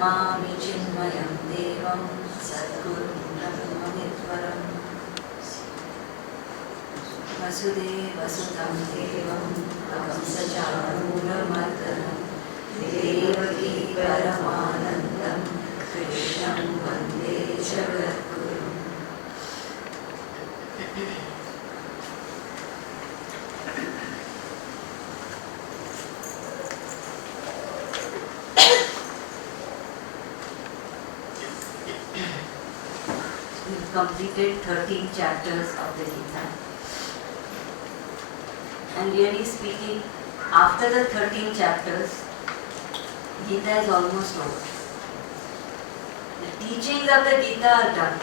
नमामि चिन्मयं देवं सद्गुरुं ब्रह्मनिर्वरम् वसुदेवसुतं देवं कंसचाणूरमर्दनं देवकी परमानन्दं कृष्णं वन्दे जगद्गुरुम्. Completed 13 chapters of the Gita. And really speaking, after the 13 chapters, Gita is almost over. The teachings of the Gita are done.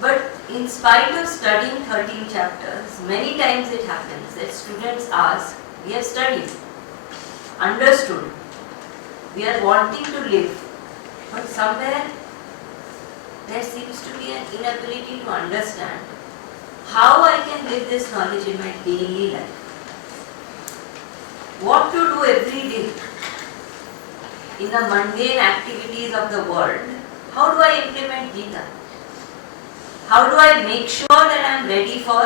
But in spite of studying 13 chapters, many times it happens that students ask, we have studied, understood, we are wanting to live, but somewhere there seems to be an inability to understand how I can live this knowledge in my daily life. What to do every day in the mundane activities of the world. How do I implement Gita? How do I make sure that I am ready for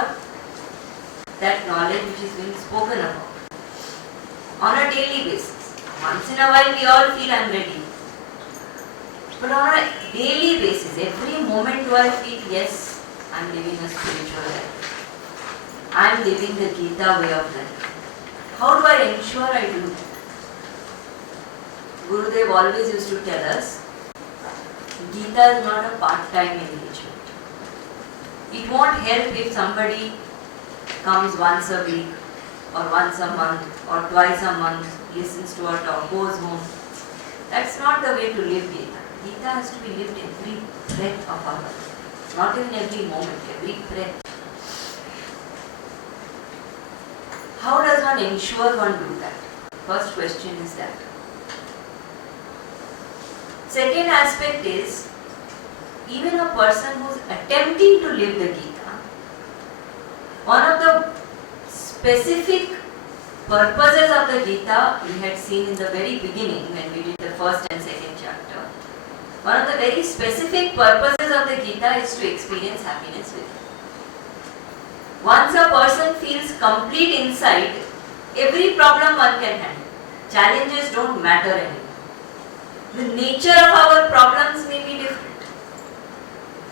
that knowledge which is being spoken about on a daily basis? Once in a while we all feel I am ready. But on a daily basis, every moment do I feel, yes, I am living a spiritual life. I am living the Gita way of life. How do I ensure I do that? Gurudev always used to tell us, Gita is not a part-time engagement. It won't help if somebody comes once a week or once a month or twice a month, listens to our talk, goes home. That's not the way to live Gita. Gita has to be lived every breath of our life. Not in every moment, every breath. How does one ensure one do that? First question is that. Second aspect is, even a person who is attempting to live the Gita, one of the specific purposes of the Gita we had seen in the very beginning when we did the first and second chapter. One of the very specific purposes of the Gita is to experience happiness with it. Once a person feels complete insight, every problem one can handle. Challenges don't matter anymore. The nature of our problems may be different,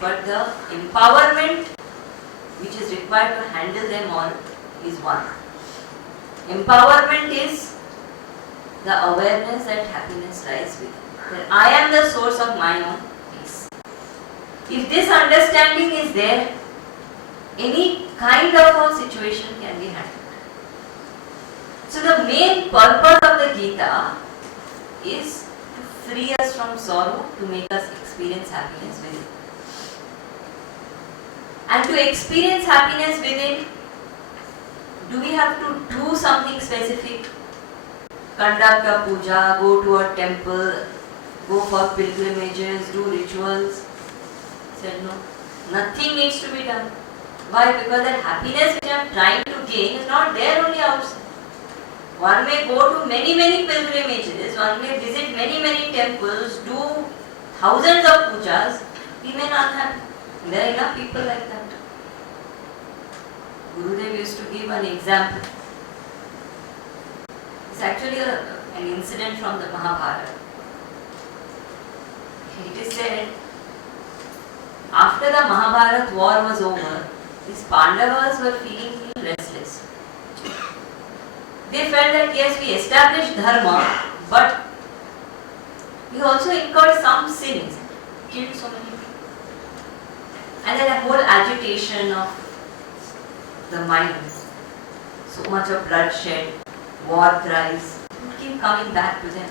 but the empowerment which is required to handle them all is one. Empowerment is the awareness that happiness lies within. That I am the source of my own peace. If this understanding is there, any kind of a situation can be handled. So the main purpose of the Gita is to free us from sorrow, to make us experience happiness within. And to experience happiness within, do we have to do something specific? conduct a puja, go to a temple, go for pilgrimages, do rituals. Said no, nothing needs to be done. Why? Because that happiness which I am trying to gain is not there only outside. One may go to many pilgrimages, one may visit many temples, do thousands of pujas, remain unhappy. There are enough people like that. Gurudev used to give an example. It's actually an incident from the Mahabharata. It is said, after the Mahabharata war was over, these Pandavas were feeling restless. They felt that yes, we established dharma, but we also incurred some sins, killed so many people. And then a whole agitation of the mind, so much of bloodshed, war cries, would keep coming back to them.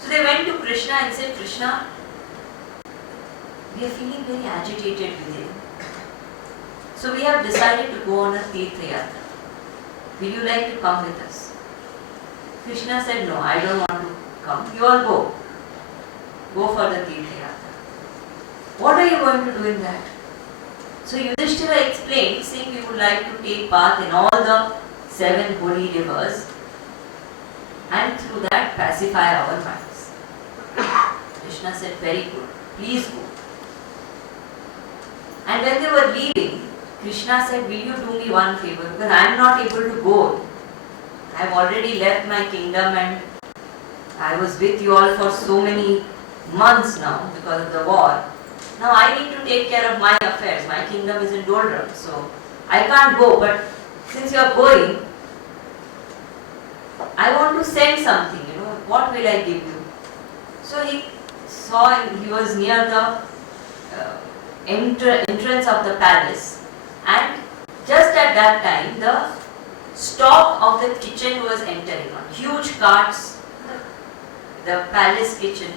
So they went to Krishna and said, Krishna, we are feeling very agitated within. So we have decided to go on a Tirtha Yatra. Will you like to come with us? Krishna said, no, I don't want to come. You all go. Go for the Tirtha Yatra. What are you going to do in that? So Yudhishthira explained, saying we would like to take part in all the 7 holy rivers and through that pacify our minds. Krishna said, very good, please go. And when they were leaving, Krishna said, will you do me one favor? Because I am not able to go. I have already left my kingdom and I was with you all for so many months now because of the war. Now I need to take care of my affairs. My kingdom is in doldrums, so I can't go. But since you are going, I want to send something, what will I give you? So he saw him, he was near the entrance of the palace, and just at that time the stock of the kitchen was entering on. Huge carts, the palace kitchen,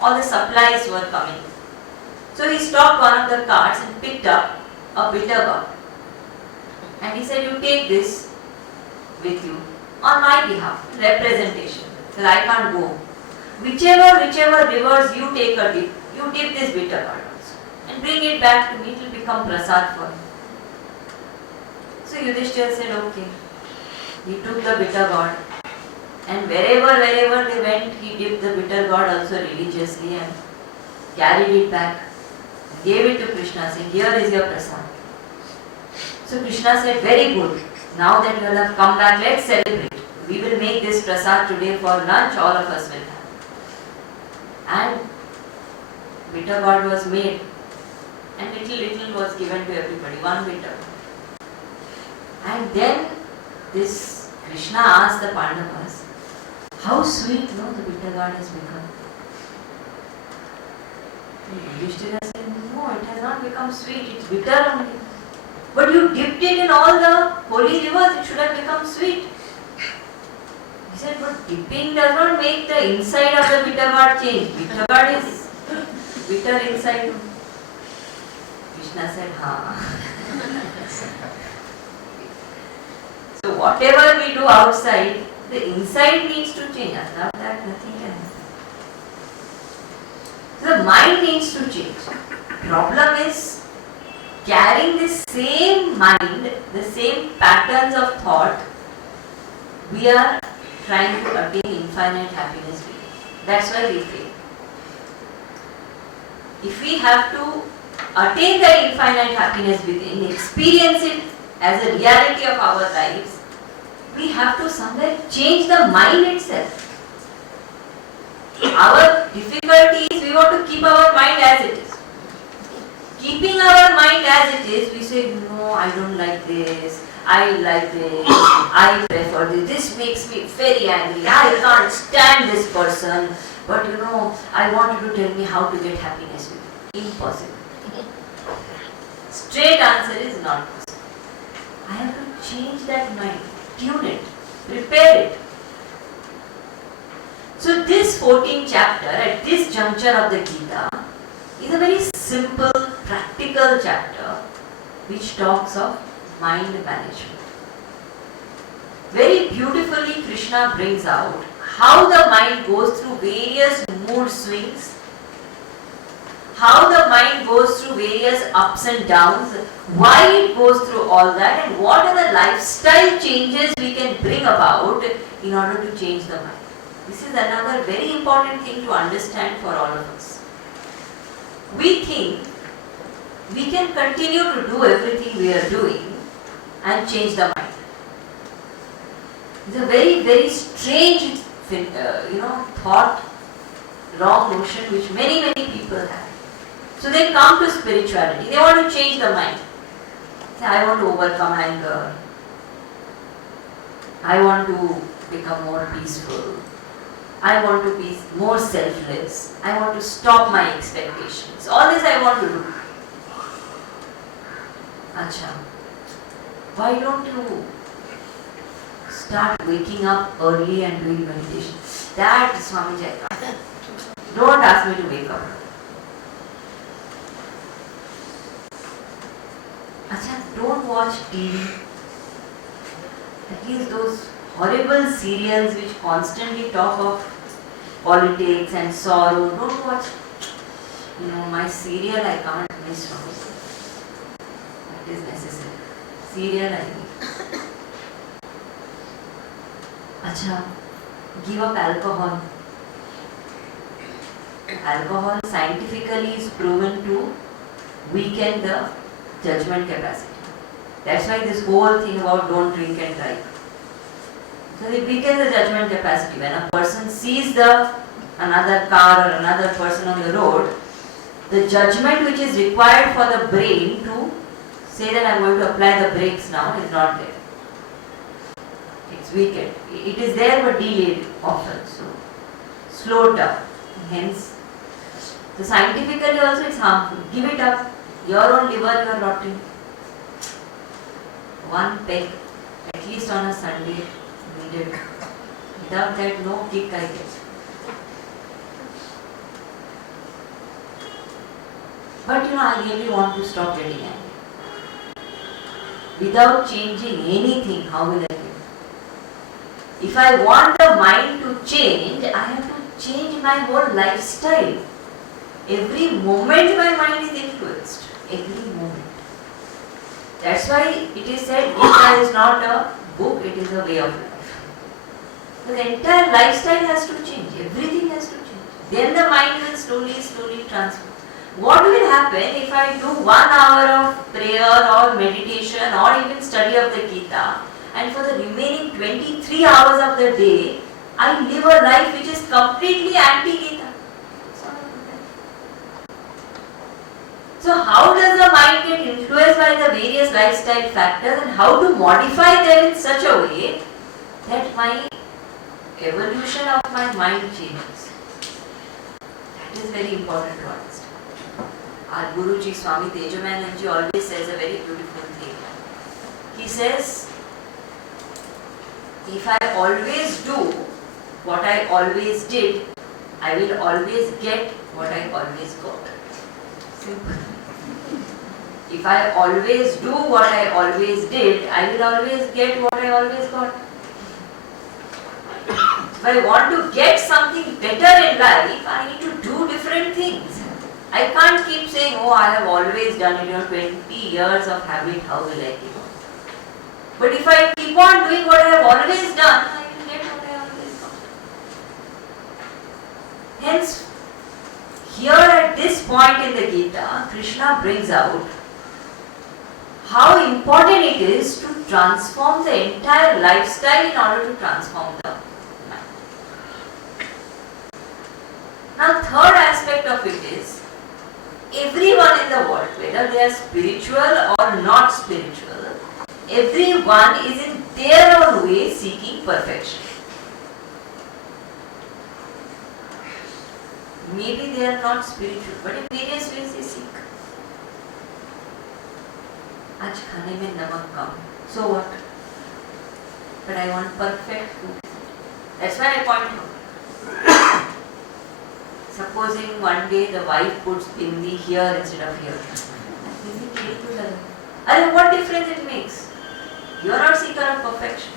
all the supplies were coming. So he stopped one of the carts and picked up a bitter gourd. And he said, you take this with you on my behalf, representation, because I can't go. Whichever rivers you take a dip, you dip this bitter gourd also and bring it back to me, it will become prasad for you. So Yudhishthira said, okay. He took the bitter gourd and wherever they went, he dipped the bitter gourd also religiously and carried it back, gave it to Krishna saying, here is your prasad. So Krishna said, very good. Now that you have come back, let's celebrate. We will make this prasad today for lunch, all of us will have. And bitter gourd was made and little was given to everybody, one bitter. And then this Krishna asked the Pandavas, how sweet the bitter gourd has become. Yudhishthira said, no, it has not become sweet, it's bitter only. But you dipped it in all the holy rivers, it should have become sweet. He said, but dipping does not make the inside of the bitter gourd change. Bitter gourd is bitter inside. Krishna said, ha. So whatever we do outside, the inside needs to change. Without that, nothing can happen. So the mind needs to change. Problem is carrying the same mind, the same patterns of thought, we are trying to attain infinite happiness with. That's why we fail. If we have to attain that infinite happiness within, experience it as a reality of our lives, we have to somewhere change the mind itself. Our difficulty is we want to keep our mind as it is. Keeping our mind as it is, we say, no, I don't like this, I like this, I prefer this, this makes me very angry, I can't stand this person, but I want you to tell me how to get happiness with you. Impossible. Straight answer is not possible. I have to change that mind, tune it, prepare it. So this 14th chapter, at this juncture of the Gita, is a very simple, practical chapter which talks of mind management. very beautifully Krishna brings out how the mind goes through various mood swings, how the mind goes through various ups and downs, why it goes through all that, and what are the lifestyle changes we can bring about in order to change the mind. This is another very important thing to understand for all of us. We think we can continue to do everything we are doing and change the mind. It's a very, very strange thought, wrong notion which many people have. So they come to spirituality, they want to change the mind. Say, I want to overcome anger, I want to become more peaceful, I want to be more selfless, I want to stop my expectations. All this I want to do. Acha, why don't you start waking up early and doing meditation? That Swamiji I can't. Don't ask me to wake up. Acha, don't watch TV. At least those horrible serials which constantly talk of politics and sorrow. Don't watch. My serial I can't miss from it. That is necessary. Serial I need. Acha, give up alcohol. Alcohol scientifically is proven to weaken the judgment capacity. That's why this whole thing about don't drink and drive. So it weakens the judgment capacity. When a person sees another car or another person on the road, the judgment which is required for the brain to say that I am going to apply the brakes now is not there. It's weakened. It is there but delayed often. So slowed down. Hence, so scientifically also it's harmful. Give it up. Your own liver you are rotting. One peg, at least on a Sunday, needed. Without that, no kick I get. But I really want to stop getting angry. Without changing anything, how will I get? If I want the mind to change, I have to change my whole lifestyle. Every moment my mind is influenced. Every moment. That's why it is said Gita is not a book, it is a way of life. The entire lifestyle has to change. Everything has to change. Then the mind will slowly transform. What will happen if I do 1 hour of prayer or meditation or even study of the Gita, and for the remaining 23 hours of the day, I live a life which is completely anti-Gita? So how does the mind get influenced by the various lifestyle factors, and how to modify them in such a way that my evolution of my mind changes? That is very important to understand. Our Guruji Swami Tejamananji always says a very beautiful thing. He says, if I always do what I always did, I will always get what I always got. Simple. If I always do what I always did, I will always get what I always got. If I want to get something better in life, I need to do different things. I can't keep saying, oh, I have always done it, 20 years of habit, how will I give up? But if I keep on doing what I have always done, I will get what I always got. Hence, here at this point in the Gita, Krishna brings out how important it is to transform the entire lifestyle in order to transform the mind. Now, third aspect of it is, everyone in the world, whether they are spiritual or not spiritual, everyone is in their own way seeking perfection. Maybe they are not spiritual, but in various ways they seek. आज खाने में नमक कम, so what? But I want perfect food. That's why I point out. Supposing one day the wife puts bindi here instead of here. What difference it makes? You are not seeker of perfection.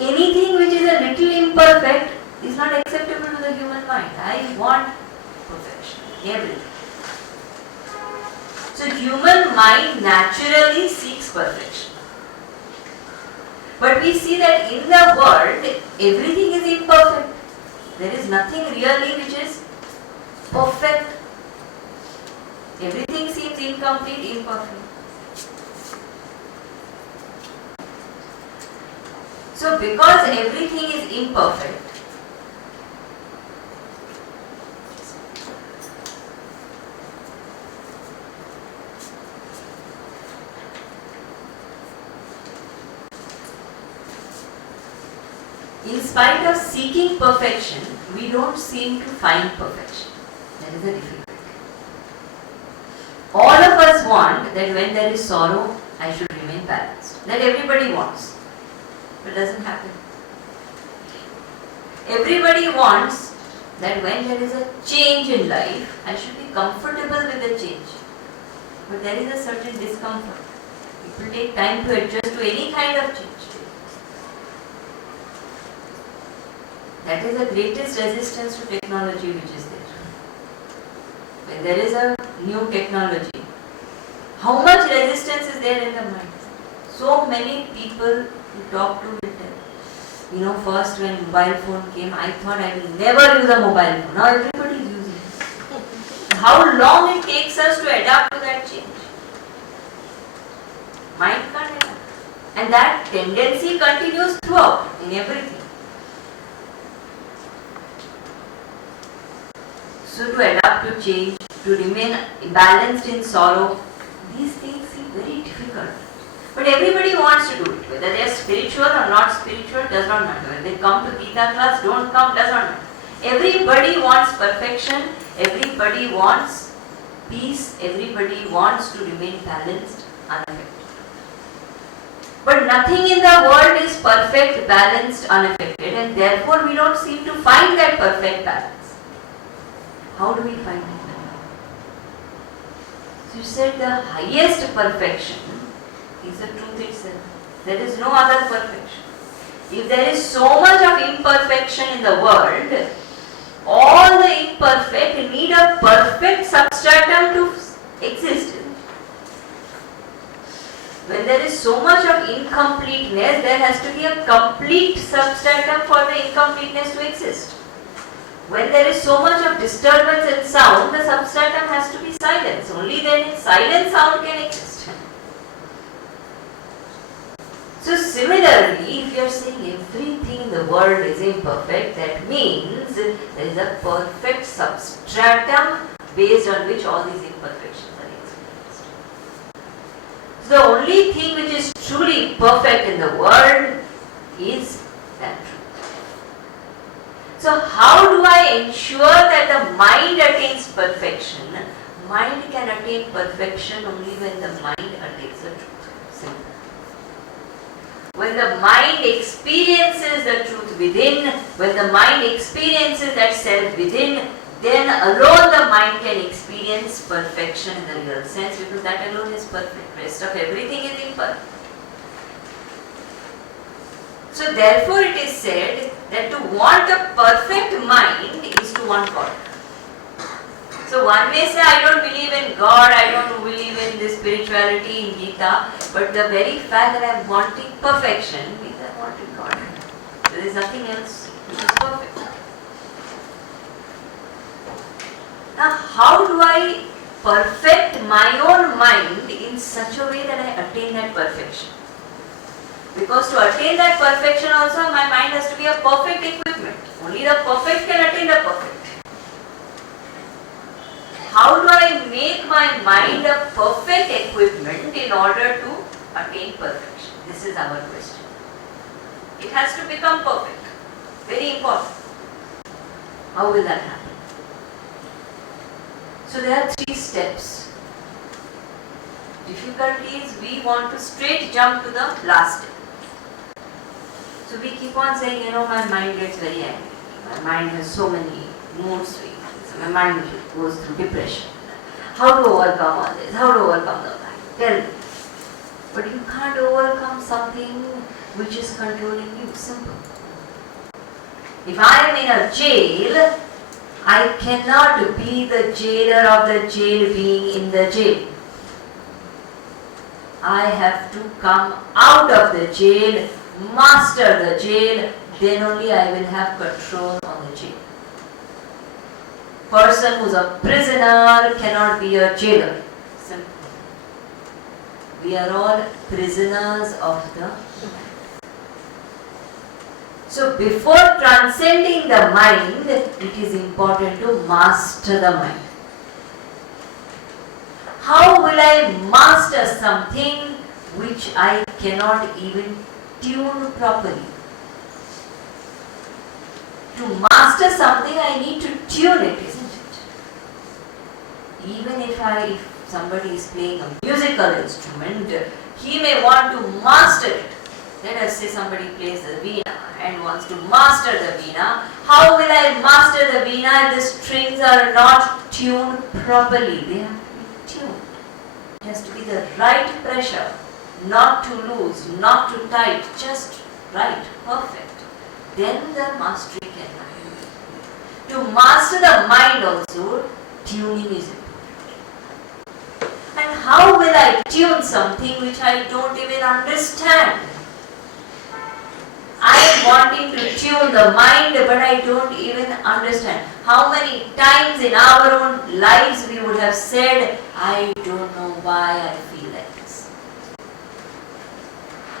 anything which is a little imperfect is not acceptable to the human mind. I want perfection, everything. So human mind naturally seeks perfection. But we see that in the world, everything is imperfect. There is nothing really which is perfect. Everything seems incomplete, imperfect. So because everything is imperfect, in spite of seeking perfection, we don't seem to find perfection. That is the difficulty. All of us want that when there is sorrow, I should remain balanced. That everybody wants. But it doesn't happen. Everybody wants that when there is a change in life, I should be comfortable with the change. But there is a certain discomfort. It will take time to adjust to any kind of change. That is the greatest resistance to technology which is there. When there is a new technology, how much resistance is there in the mind? So many people who talk to will tell, first when mobile phone came, I thought I will never use a mobile phone. Now everybody is using it. How long it takes us to adapt to that change? Mind can't adapt. And that tendency continues throughout, in everything. So to adapt to change, to remain balanced in sorrow, these things seem very difficult. But everybody wants to do it. Whether they are spiritual or not spiritual does not matter. Whether they come to Gita class, don't come, does not matter. Everybody wants perfection, everybody wants peace, everybody wants to remain balanced, unaffected. But nothing in the world is perfect, balanced, unaffected, and therefore we don't seem to find that perfect balance. How do we find it? So you said the highest perfection is the truth itself. There is no other perfection. If there is so much of imperfection in the world, all the imperfect need a perfect substratum to exist. When there is so much of incompleteness, there has to be a complete substratum for the incompleteness to exist. When there is so much of disturbance in sound, the substratum has to be silence. Only then in silence sound can exist. So similarly, if you are saying everything in the world is imperfect, that means there is a perfect substratum based on which all these imperfections are experienced. So the only thing which is truly perfect in the world is that truth. So how do I ensure that the mind attains perfection? Mind can attain perfection only when the mind attains the truth. Simple. When the mind experiences the truth within, when the mind experiences that self within, then alone the mind can experience perfection in the real sense, because that alone is perfect. Rest of everything is imperfect. So therefore it is said that to want a perfect mind is to want God. So one may say, I don't believe in God, I don't believe in this spirituality in Gita, but the very fact that I am wanting perfection means I am wanting God. There is nothing else which is perfect. Now how do I perfect my own mind in such a way that I attain that perfection? Because to attain that perfection also, my mind has to be a perfect equipment. Only the perfect can attain the perfect. How do I make my mind a perfect equipment in order to attain perfection? This is our question. It has to become perfect. Very important. How will that happen? So there are 3 steps. Difficulty is we want to straight jump to the last step. So we keep on saying, my mind gets very angry. My mind has so many mood swings. My mind goes through depression. How to overcome all this? How to overcome the mind? Tell me. But you can't overcome something which is controlling you. Simple. If I am in a jail, I cannot be the jailer of the jail being in the jail. I have to come out of the jail, master the jail, then only I will have control on the jail. Person who is a prisoner cannot be a jailer. Simple. We are all prisoners of the mind. So before transcending the mind, it is important to master the mind. How will I master something which I cannot even tune properly? To master something, I need to tune it, isn't it? Even if somebody is playing a musical instrument, he may want to master it. Let us say somebody plays the veena and wants to master the veena. How will I master the veena if the strings are not tuned properly? They have to be tuned. It has to be the right pressure, not too loose, not too tight, just right, perfect. Then the mastery can happen. To master the mind also, tuning is important. And how will I tune something which I don't even understand? I am wanting to tune the mind, but I don't even understand. How many times in our own lives we would have said, I don't know why I feel like this.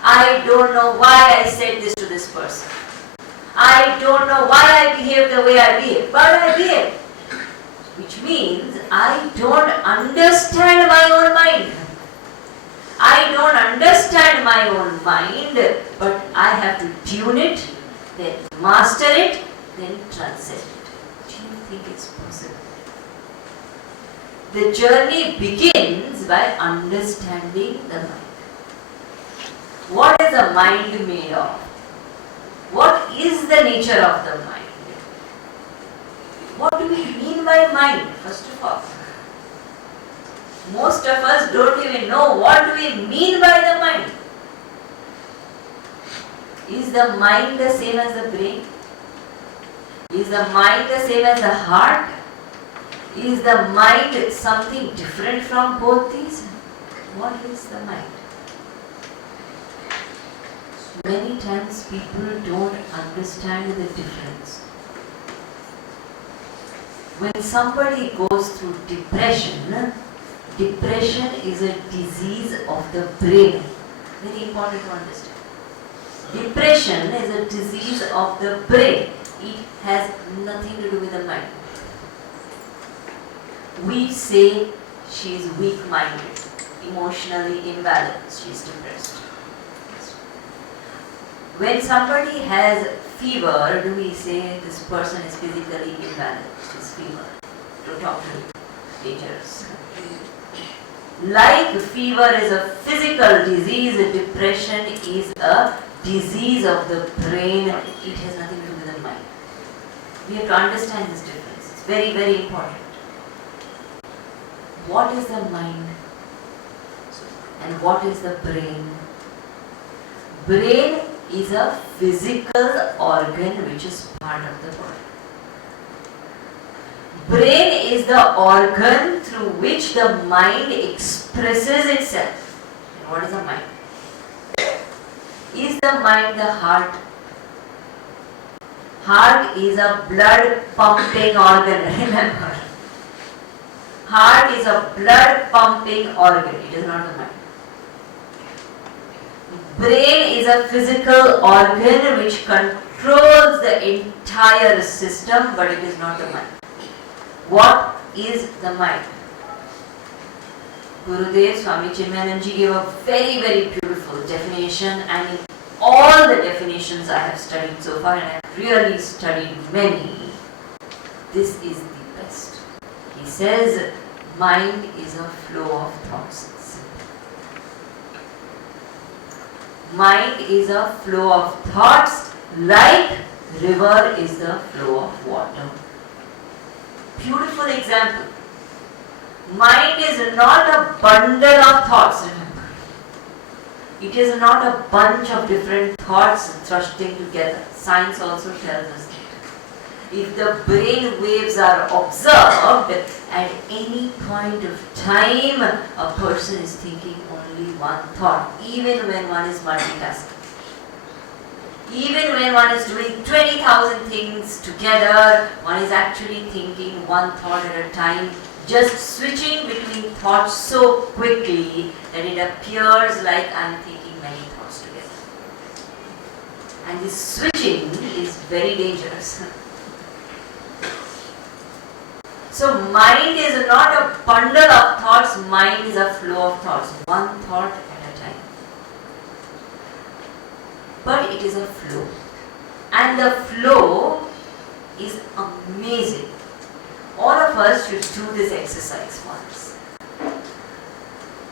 I don't know why I said this to this person. I don't know why I behave the way I behave, but I behave. Which means I don't understand my own mind. I don't understand my own mind, but I have to tune it, then master it, then transcend it. Do you think it's possible? The journey begins by understanding the mind. What is the mind made of? What is the nature of the mind? What do we mean by mind, first of all? Most of us don't even know what do we mean by the mind. Is the mind the same as the brain? Is the mind the same as the heart? Is the mind something different from both these? What is the mind? Many times people don't understand the difference. When somebody goes through depression, depression is a disease of the brain. Very important to understand. Depression is a disease of the brain. It has nothing to do with the mind. We say she is weak-minded, emotionally imbalanced, she is depressed. When somebody has fever, do we say this person is physically imbalanced, is fever? Don't talk to me. Dangerous. Like fever is a physical disease, depression is a disease of the brain. It has nothing to do with the mind. We have to understand this difference. It's very, very important. What is the mind and what is the brain? Brain is a physical organ which is part of the body. Brain is the organ through which the mind expresses itself. And what is the mind? Is the mind the heart? Heart is a blood pumping organ, remember. Heart is a blood pumping organ, it is not the mind. Brain is a physical organ which controls the entire system, but it is not the mind. What is the mind? Gurudev Swami Chinmayananji gave a very, very beautiful definition, and in all the definitions I have studied so far, and I have really studied many, this is the best. He says, mind is a flow of thoughts. Mind is a flow of thoughts, like river is the flow of water. Beautiful example. Mind is not a bundle of thoughts, remember. It is not a bunch of different thoughts thrusting together. Science also tells us that. If the brain waves are observed, at any point of time, a person is thinking only one thought, even when one is multitasking. Even when one is doing 20,000 things together, one is actually thinking one thought at a time, just switching between thoughts so quickly that it appears like I am thinking many thoughts together. And this switching is very dangerous. So mind is not a bundle of thoughts, mind is a flow of thoughts, one thought at a time. But it is a flow. And the flow is amazing. All of us should do this exercise once.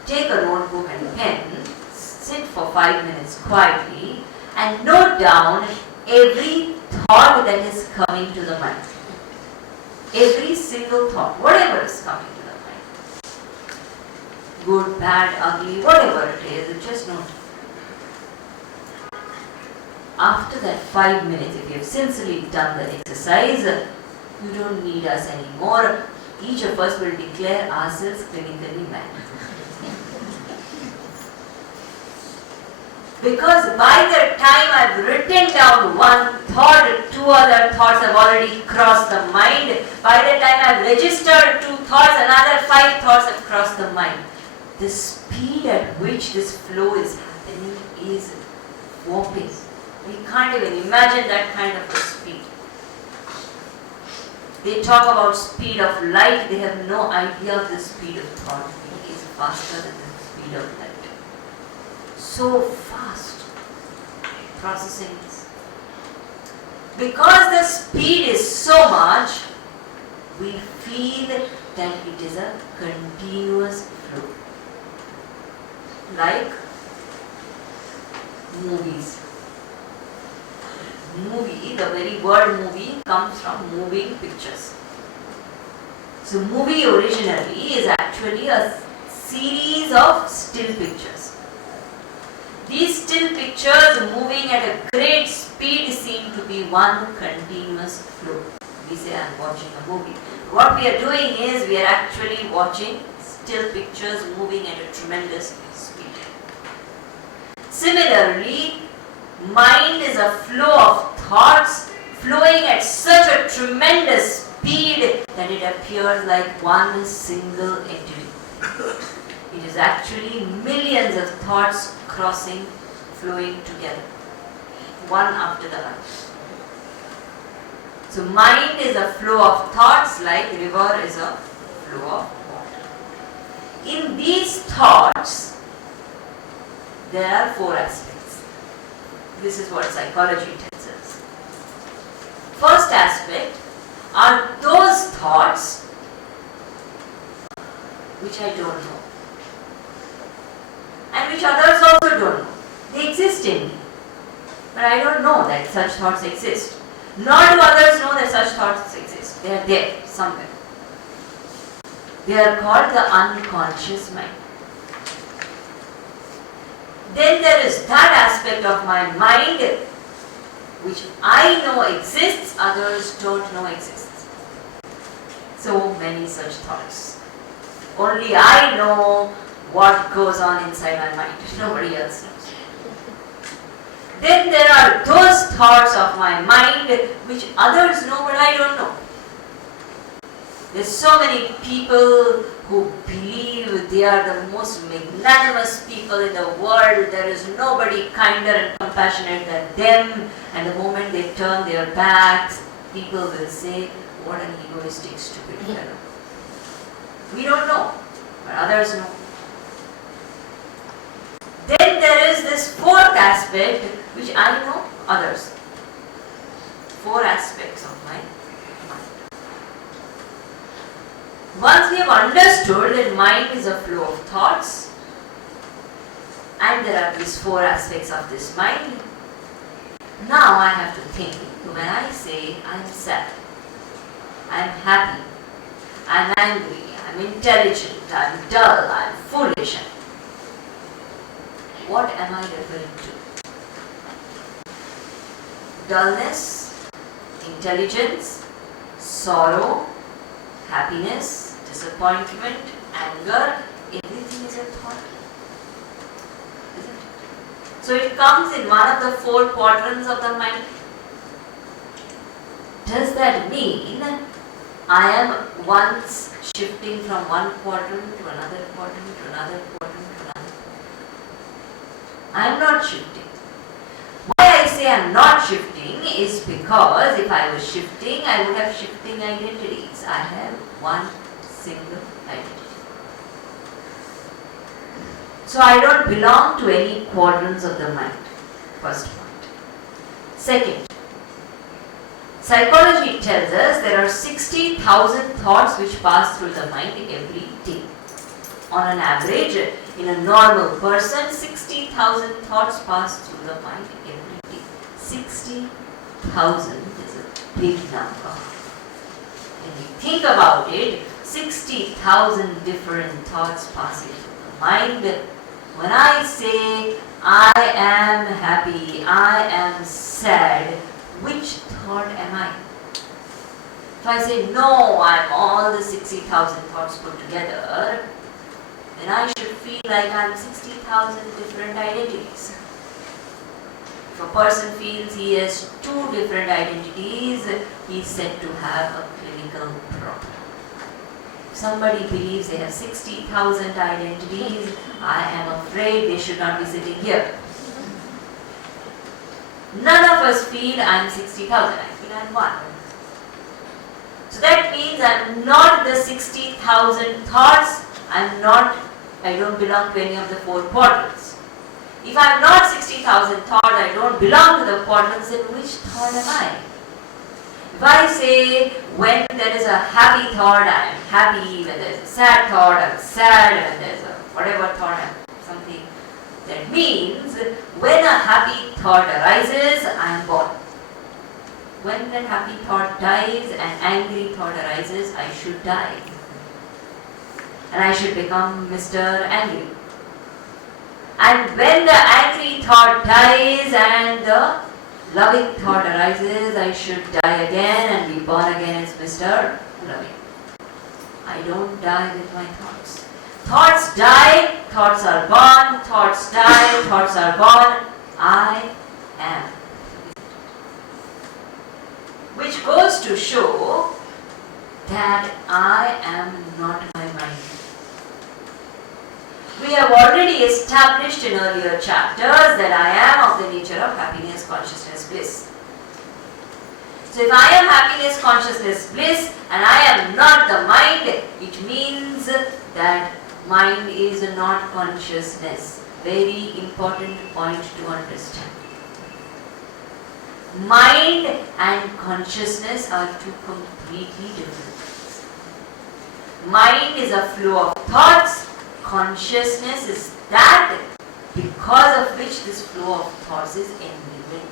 Take a notebook and pen, sit for 5 minutes quietly and note down every thought that is coming to the mind. Every single thought, whatever is coming to the mind. Good, bad, ugly, whatever it is, just note. After that 5 minutes, if you have sincerely done the exercise, you don't need us anymore. Each of us will declare ourselves clinically mad. Because by the time I've written down one thought, two other thoughts have already crossed the mind. By the time I've registered 2 thoughts, another 5 thoughts have crossed the mind. The speed at which this flow is happening is whopping. We can't even imagine that kind of a speed. They talk about speed of light, they have no idea of the speed of thought. It is faster than the speed of light. So fast processing this. Because the speed is so much, we feel that it is a continuous flow. Like movies. Movie, the very word movie comes from moving pictures. So movie originally is actually a series of still pictures. These still pictures moving at a great speed seem to be one continuous flow. We say I am watching a movie. What we are doing is we are actually watching still pictures moving at a tremendous speed. Similarly, mind is a flow of thoughts flowing at such a tremendous speed that it appears like one single entity. It is actually millions of thoughts crossing, flowing together, one after the other. So mind is a flow of thoughts like river is a flow of water. In these thoughts, there are 4 aspects. This is what psychology tells us. First aspect are those thoughts which I don't know and which others also don't know. They exist in me, but I don't know that such thoughts exist. Nor do others know that such thoughts exist. They are there somewhere. They are called the unconscious mind. Then there is that aspect of my mind which I know exists, others don't know exists. So many such thoughts. Only I know what goes on inside my mind. Nobody else knows. Then there are those thoughts of my mind which others know but I don't know. There's so many people who believe they are the most magnanimous people in the world. There is nobody kinder and compassionate than them. And the moment they turn their backs, people will say, what an egoistic, stupid fellow. We don't know, but others know. Then there is this 4th aspect which I know, others. 4 aspects of my mind. Once we have understood that mind is a flow of thoughts and there are these 4 aspects of this mind, now I have to think. When I say I am sad, I am happy, I am angry, I am intelligent, I am dull, I am foolish, what am I referring to? Dullness, intelligence, sorrow, happiness, disappointment, anger, everything is a thought. Isn't it? So it comes in one of the 4 quadrants of the mind. Does that mean I am once shifting from one quadrant to another quadrant to another quadrant to another quadrant? I am not shifting. Why I say I am not shifting is because if I was shifting, I would have shifting identities. I have one single identity. So I don't belong to any quadrants of the mind. First point. Second, psychology tells us there are 60,000 thoughts which pass through the mind every day. On an average, in a normal person, 60,000 thoughts pass through the mind every day. 60,000 is a big number. When you think about it, 60,000 different thoughts passing through the mind. When I say I am happy, I am sad, which thought am I? If I say no, I'm all the 60,000 thoughts put together, then I should feel like I'm 60,000 different identities. If a person feels he has 2 different identities, he is said to have a clinical problem. If somebody believes they have 60,000 identities, I am afraid they should not be sitting here. None of us feel I am 60,000, I feel I am 1. So that means I am not the 60,000 thoughts, I don't belong to any of the 4 quadrants. If I am not 60,000 thoughts, I don't belong to the quadrants, then which thought am I? If I say when there is a happy thought, I am happy, when there is a sad thought, I am sad, when there is a whatever thought, I am something. That means when a happy thought arises, I am born. When that happy thought dies, an angry thought arises, I should die. And I should become Mr. Angry. And when the angry thought dies and the loving thought arises, I should die again and be born again as Mr. Loving. I don't die with my thoughts. Thoughts die, thoughts are born, thoughts die, thoughts are born. I am. Which goes to show that I am not my mind. We have already established in earlier chapters that I am of the nature of happiness, consciousness, bliss. So if I am happiness, consciousness, bliss, and I am not the mind, it means that mind is not consciousness. Very important point to understand. Mind and consciousness are 2 completely different things. Mind is a flow of thoughts. Consciousness is that because of which this flow of thoughts is enabled.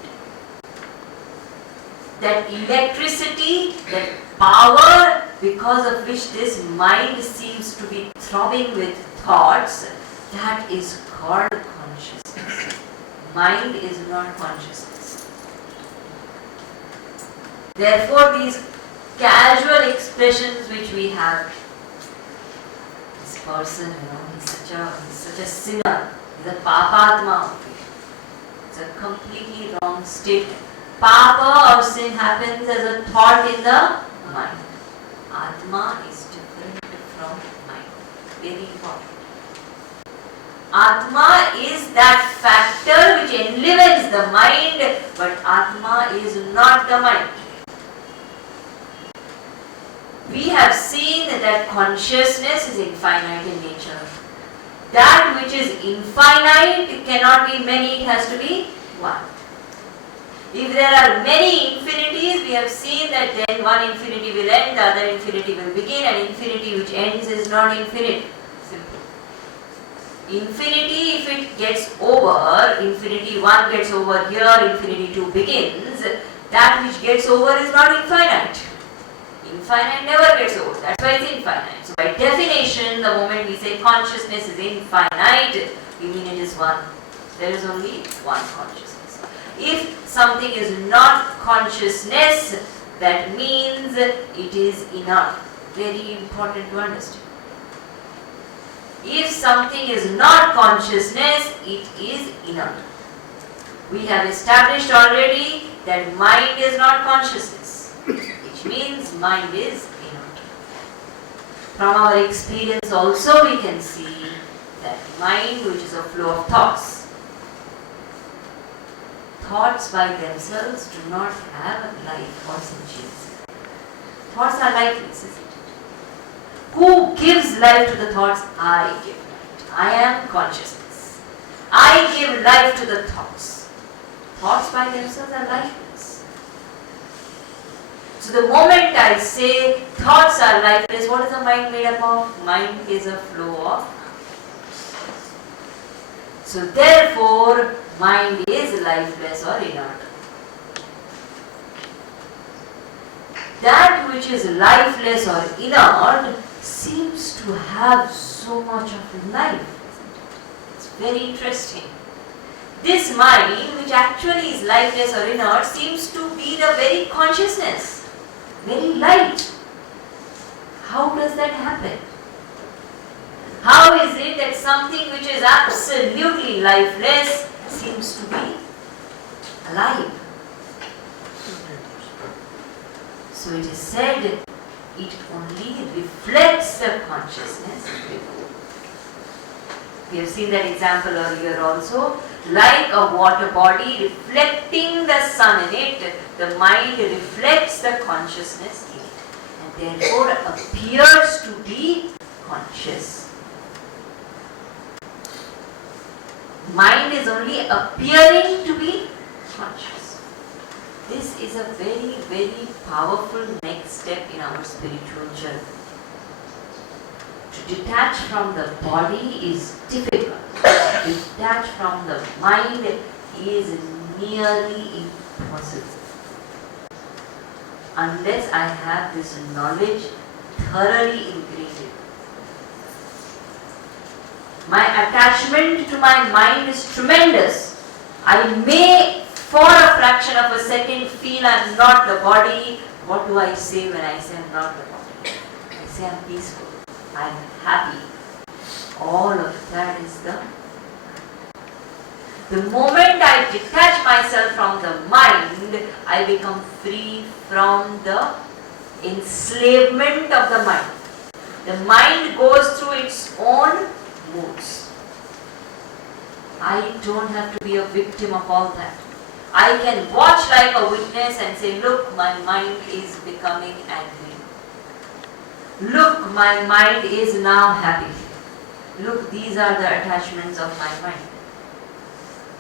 That electricity, that power because of which this mind seems to be throbbing with thoughts, that is called consciousness. Mind is not consciousness. Therefore, these casual expressions which we have, this person, he's such a sinner, he's a papatma. It's a completely wrong statement. Papa or sin happens as a thought in the mind. Atma is different from mind. Very important. Atma is that factor which enlivens the mind, but Atma is not the mind. We have seen that consciousness is infinite in nature. That which is infinite cannot be many, it has to be one. If there are many infinities, we have seen that then one infinity will end, the other infinity will begin, and infinity which ends is not infinite. Simple. Infinity, if it gets over, infinity 1 gets over here, infinity 2 begins, that which gets over is not infinite. Infinite never gets over, that's why it's infinite. So by definition, the moment we say consciousness is infinite, we mean it is one. There is only one consciousness. If something is not consciousness, that means it is inert. Very important to understand. If something is not consciousness, it is inert. We have established already that mind is not consciousness, which means mind is inert. From our experience also we can see that mind, which is a flow of thoughts, thoughts by themselves do not have life or sentience. Thoughts are lifeless, isn't it? Who gives life to the thoughts? I give life. I am consciousness. I give life to the thoughts. Thoughts by themselves are lifeless. So the moment I say thoughts are lifeless, what is the mind made up of? Mind is a flow of. So therefore, mind is lifeless or inert. That which is lifeless or inert seems to have so much of life. It's very interesting. This mind, which actually is lifeless or inert, seems to be the very consciousness, very light. How does that happen? How is it that something which is absolutely lifeless seems to be alive? So it is said, it only reflects the consciousness. We have seen that example earlier also. Like a water body reflecting the sun in it, the mind reflects the consciousness in it, and therefore appears to be conscious. Mind is only appearing to be conscious. This is a very, very powerful next step in our spiritual journey. To detach from the body is difficult. To detach from the mind is nearly impossible. Unless I have this knowledge thoroughly ingrained. My attachment to my mind is tremendous. I may, for a fraction of a second, feel I am not the body. What do I say when I say I am not the body? I say I am peaceful. I am happy. All of that is the moment I detach myself from the mind, I become free from the enslavement of the mind. The mind goes through its own moods. I don't have to be a victim of all that. I can watch like a witness and say, look, my mind is becoming angry. Look, my mind is now happy. Look, these are the attachments of my mind.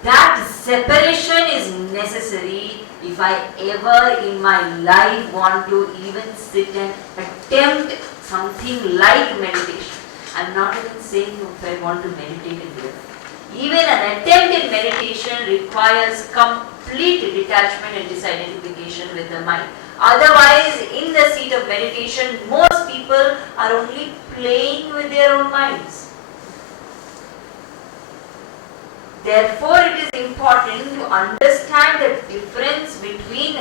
That separation is necessary if I ever in my life want to even sit and attempt something like meditation. I am not even saying if I want to meditate in real life. Even an attempt in meditation requires complete detachment and disidentification with the mind. Otherwise, in the seat of meditation, most people are only playing with their own minds. Therefore, it is important to understand the difference between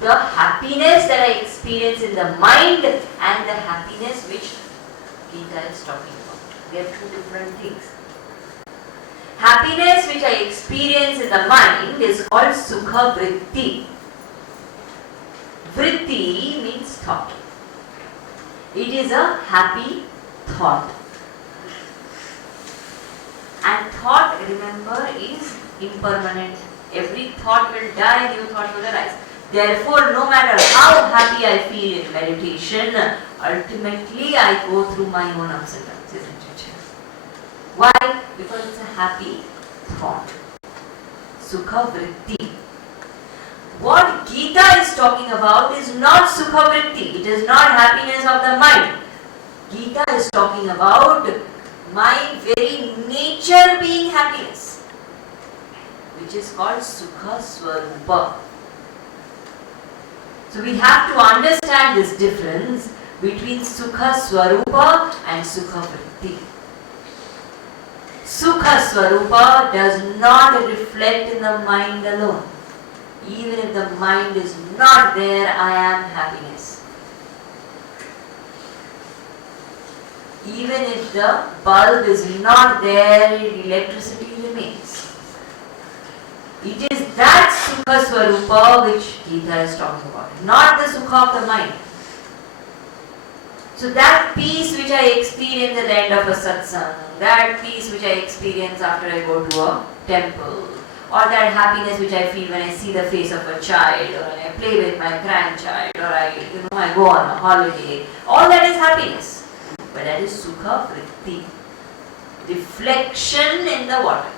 the happiness that I experience in the mind and the happiness which Gita is talking about. They are two different things. Happiness which I experience in the mind is called Sukha Vritti. Vritti means thought. It is a happy thought. And thought, remember, is impermanent. Every thought will die, new thought will arise. Therefore, no matter how happy I feel in meditation, ultimately I go through my own ups and downs, isn't it? Why? Because it's a happy thought. Sukha Vritti. What Gita is talking about is not Sukha Vritti. It is not happiness of the mind. Gita is talking about my very nature being happiness, which is called Sukha Swarupa. So we have to understand this difference between Sukha Swarupa and Sukha Vritti. Sukha Swarupa does not reflect in the mind alone. Even if the mind is not there, I am happiness. Even if the bulb is not there, electricity remains. It is that Sukha Swarupa which Gita is talking about, not the Sukha of the mind. So that peace which I experience at the end of a satsang, that peace which I experience after I go to a temple, or that happiness which I feel when I see the face of a child, or when I play with my grandchild, or I go on a holiday, all that is happiness. But that is Sukha Vritti, reflection in the water.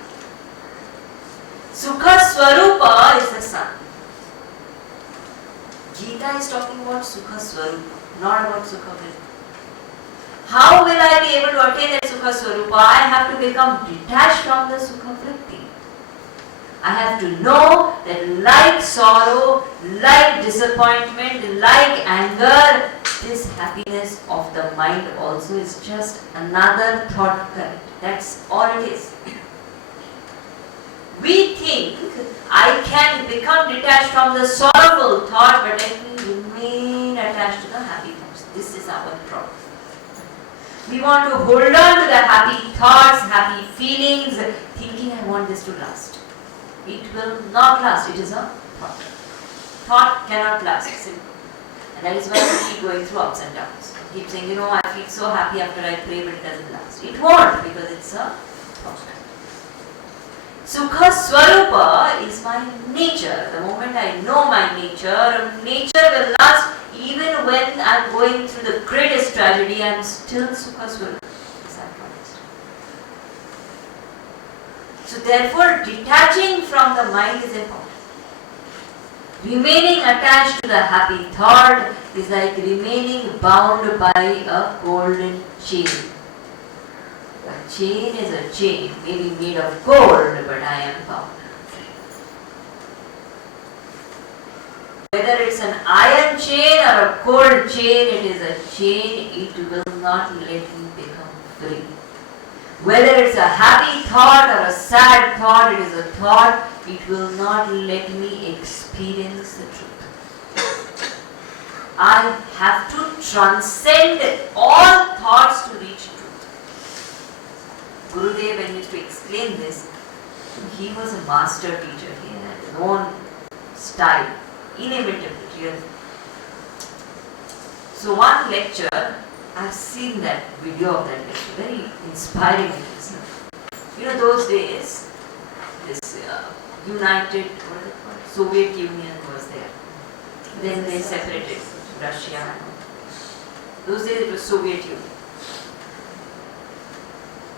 Sukha Swarupa is the sun. Gita is talking about Sukha Swarupa, not about Sukha Vritti. How will I be able to attain that Sukha Swarupa? I have to become detached from the Sukha Vritti. I have to know that like sorrow, like disappointment, like anger, this happiness of the mind also is just another thought current. That's all it is. We think I can become detached from the sorrowful thought, but I can remain attached to the happy thoughts. This is our problem. We want to hold on to the happy thoughts, happy feelings, thinking I want this to last. It will not last. It is a thought. Thought cannot last. Simple. And that is why we keep going through ups and downs. Keep saying, I feel so happy after I pray, but it doesn't last. It won't, because it's a thought. Sukha Swarupa is my nature. The moment I know my nature, nature will last. Even when I am going through the greatest tragedy, I am still Sukha Swarupa. So therefore, detaching from the mind is important. Remaining attached to the happy thought is like remaining bound by a golden chain. A chain is a chain, maybe made of gold, but I am bound. Whether it's an iron chain or a gold chain, it is a chain, it will not let me become free. Whether it's a happy thought or a sad thought, it is a thought, it will not let me experience the truth. I have to transcend all thoughts to reach truth. Gurudev, when he used to explain this, he was a master teacher. He had his own style, inimitable, really. So one lecture, I've seen that video of that lecture, very inspiring it is. Those days, this United Soviet Union was there. Then they separated Russia. Those days it was Soviet Union.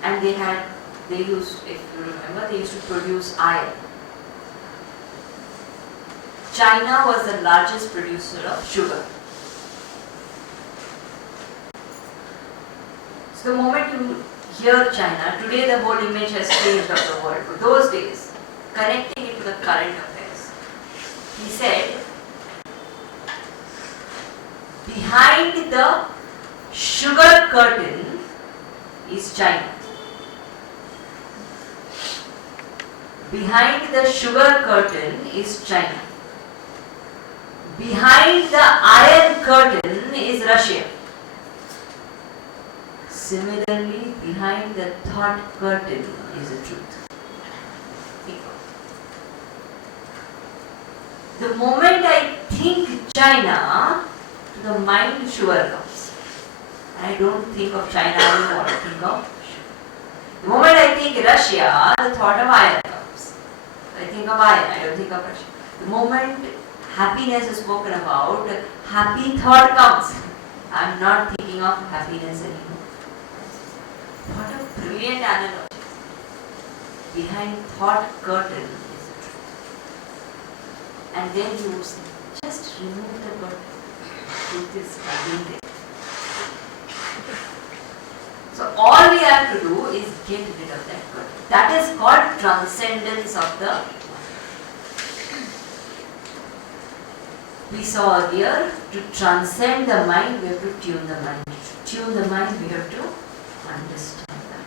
And they used, if you remember, they used to produce iron. China was the largest producer of sugar. So the moment you hear China, today the whole image has changed of the world. But those days, connecting it to the current affairs, he said, behind the sugar curtain is China. Behind the sugar curtain is China. Behind the iron curtain is Russia. Similarly, behind the thought curtain is the truth. The moment I think China, to the mind sugar comes. I don't think of China anymore, I think of sugar. The moment I think Russia, the thought of iron comes. I think of iron, I don't think of Russia. The moment happiness is spoken about, happy thought comes. I am not thinking of happiness anymore. What a brilliant analogy. Behind thought curtain is the truth. And then you say, just remove the curtain. Truth is standing there. So all we have to do is get rid of that curtain. That is called transcendence of the mind. We saw earlier, to transcend the mind, we have to tune the mind. To tune the mind, we have to understand that.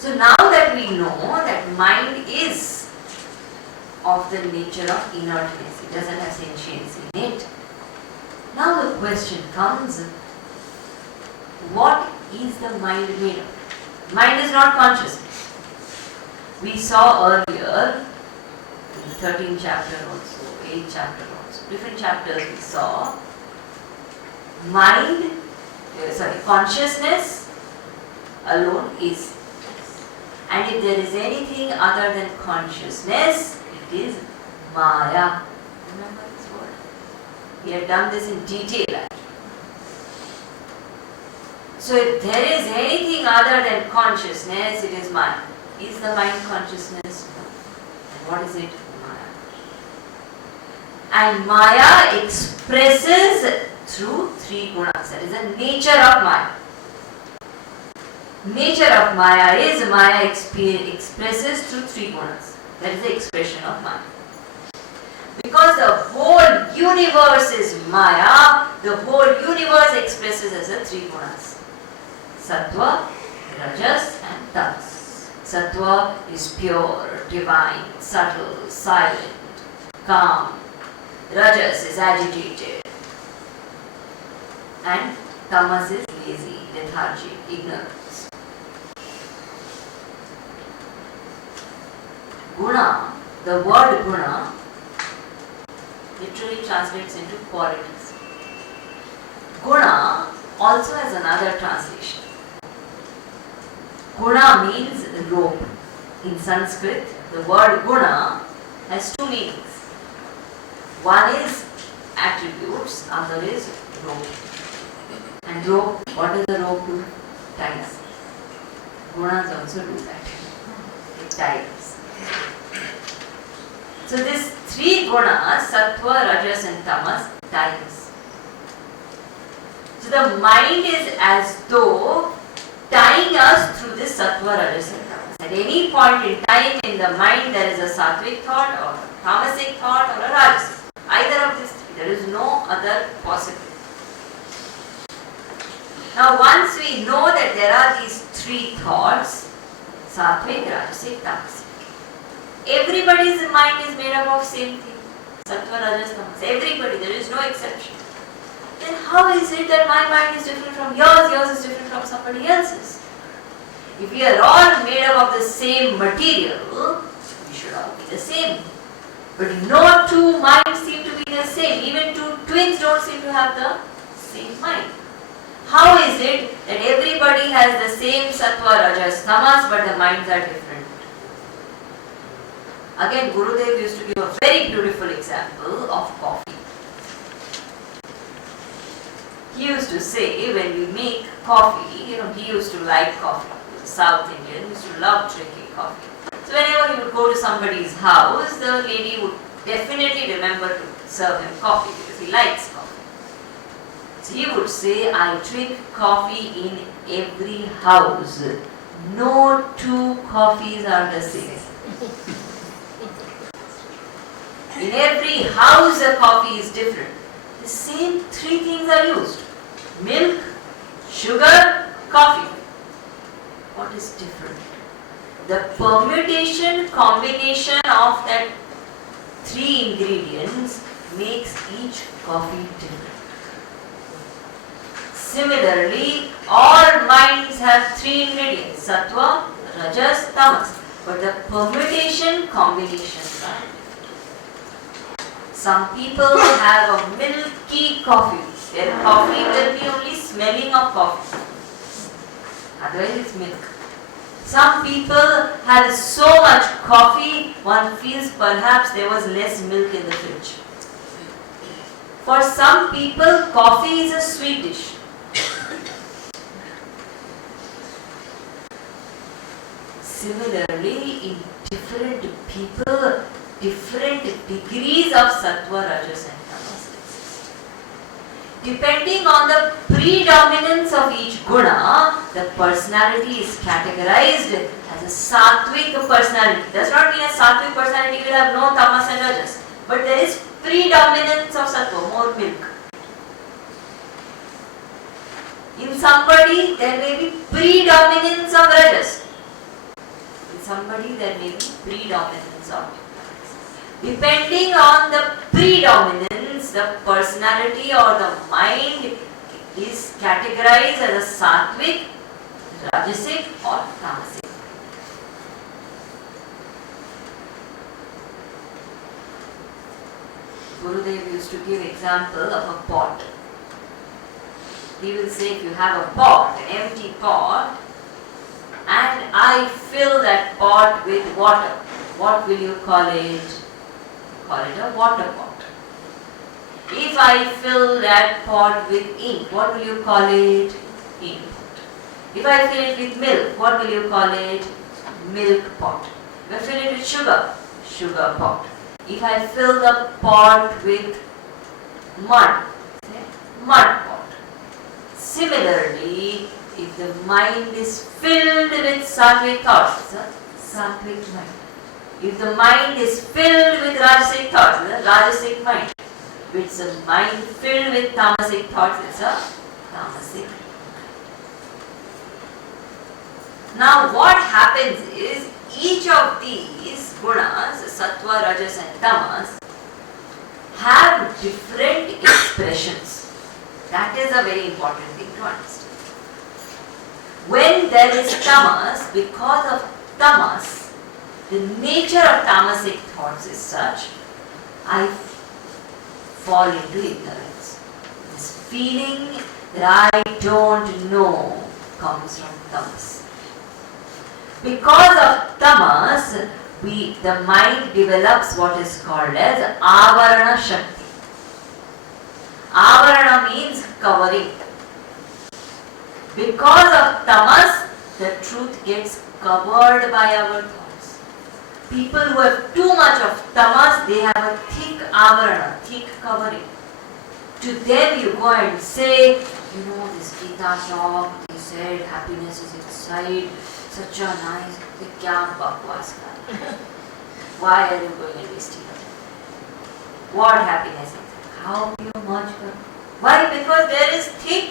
So now that we know that mind is of the nature of inertness, it doesn't have sentience in it. Now the question comes, what is the mind made of? Mind is not consciousness. We saw earlier, in the 13th chapter also, 8th chapter also, different chapters we saw, consciousness alone is. And if there is anything other than consciousness, it is Maya. Remember this word? We have done this in detail actually. So if there is anything other than consciousness, it is Maya. Is the mind consciousness? No. And what is it? Maya. And Maya expresses through three gunas. That is the nature of Maya. Nature of Maya is Maya expresses through three gunas. That is the expression of Maya. Because the whole universe is Maya, the whole universe expresses as a three gunas. Sattva, Rajas and Tamas. Sattva is pure, divine, subtle, silent, calm. Rajas is agitated. And Tamas is lazy, lethargic, ignorance. Guna, the word guna, literally translates into qualities. Guna also has another translation. Guna means robe. In Sanskrit, the word guna has two meanings. One is attributes, other is robe. And robe, what does the robe do? Ties. Gunas also do that. It ties. So these three gunas, sattva, rajas and tamas, ties. So the mind is as though tying us through this sattva, rajas and tamas. At any point in time in the mind there is a sattvic thought or a tamasic thought or a rajasic. Either of these three. There is no other possibility. Now once we know that there are these three thoughts, sattvic, rajasic, tamasic. Everybody's mind is made up of same thing. Sattva, rajas, tamas. Everybody, there is no exception. Then how is it that my mind is different from yours, yours is different from somebody else's? If we are all made up of the same material, we should all be the same. But no two minds seem to be the same. Even two twins don't seem to have the same mind. How is it that everybody has the same sattva, rajas, tamas, but the minds are different? Again, Gurudev used to give a very beautiful example of coffee. He used to say, when we make coffee, he used to like coffee. He was a South Indian, he used to love drinking coffee. So whenever he would go to somebody's house, the lady would definitely remember to serve him coffee because he likes coffee. So he would say, I drink coffee in every house. No two coffees are the same. In every house a coffee is different. The same three things are used. Milk, sugar, coffee. What is different? The permutation, combination of that three ingredients makes each coffee different. Similarly, all minds have three ingredients, sattva, rajas, tamas. But the permutation, combinations are different. Some people have a milky coffee. Their coffee will be only smelling of coffee. Otherwise it's milk. Some people have so much coffee, one feels perhaps there was less milk in the fridge. For some people, coffee is a sweet dish. Similarly, in different people, different degrees of sattva, rajas and tamas exist. Depending on the predominance of each guna, the personality is categorized as a sattvic personality. Does not mean a sattvic personality will have no tamas and rajas, but there is predominance of sattva, more milk. In somebody, there may be predominance of rajas. somebody there may be predominance of. Depending on the predominance, the personality or the mind is categorized as a sattvic, rajasic or tamasic. Gurudev used to give example of a pot. He will say, if you have a pot, an empty pot, and I fill that pot with water, what will you call it? Call it a water pot. If I fill that pot with ink, what will you call it? Ink pot. If I fill it with milk, what will you call it? Milk pot. If I fill it with sugar, sugar pot. If I fill the pot with mud, say mud pot. Similarly, if the mind is filled with sattvic thoughts, it's a sattvic mind. If the mind is filled with rajasic thoughts, it's a rajasic mind. If it's a mind filled with tamasic thoughts, it's a tamasic. Now what happens is, each of these gunas, sattva, rajas and tamas, have different expressions. That is a very important thing to understand. When there is tamas, because of tamas, the nature of tamasic thoughts is such, I fall into ignorance. This feeling that I don't know comes from tamas. Because of tamas, the mind develops what is called as avarana shakti. Avarana means covering. Because of tamas, the truth gets covered by our thoughts. People who have too much of tamas, they have a thick avarana, thick covering. To them you go and say, you know, this Gita shop, they said happiness is inside, such a nice, kya bakwas kar. Why are you going and wasting your time? What happiness is that? How you much? Why? Because there is thick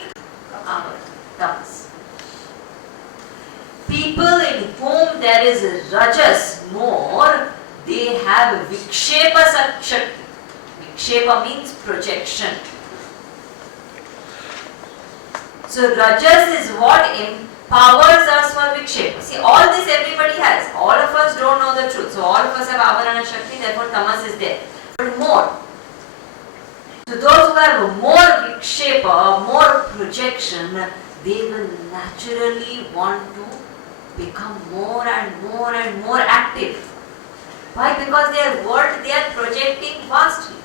tamas. People in whom there is rajas more, they have vikshepa shakti. Vikshepa means projection. So rajas is what empowers us for vikshepa. See, all this everybody has. All of us don't know the truth. So all of us have avarana shakti, therefore tamas is there. But more. So those who have more vikshepa, more projection, they will naturally want to become more and more and more active. Why? Because their world they are projecting vastly.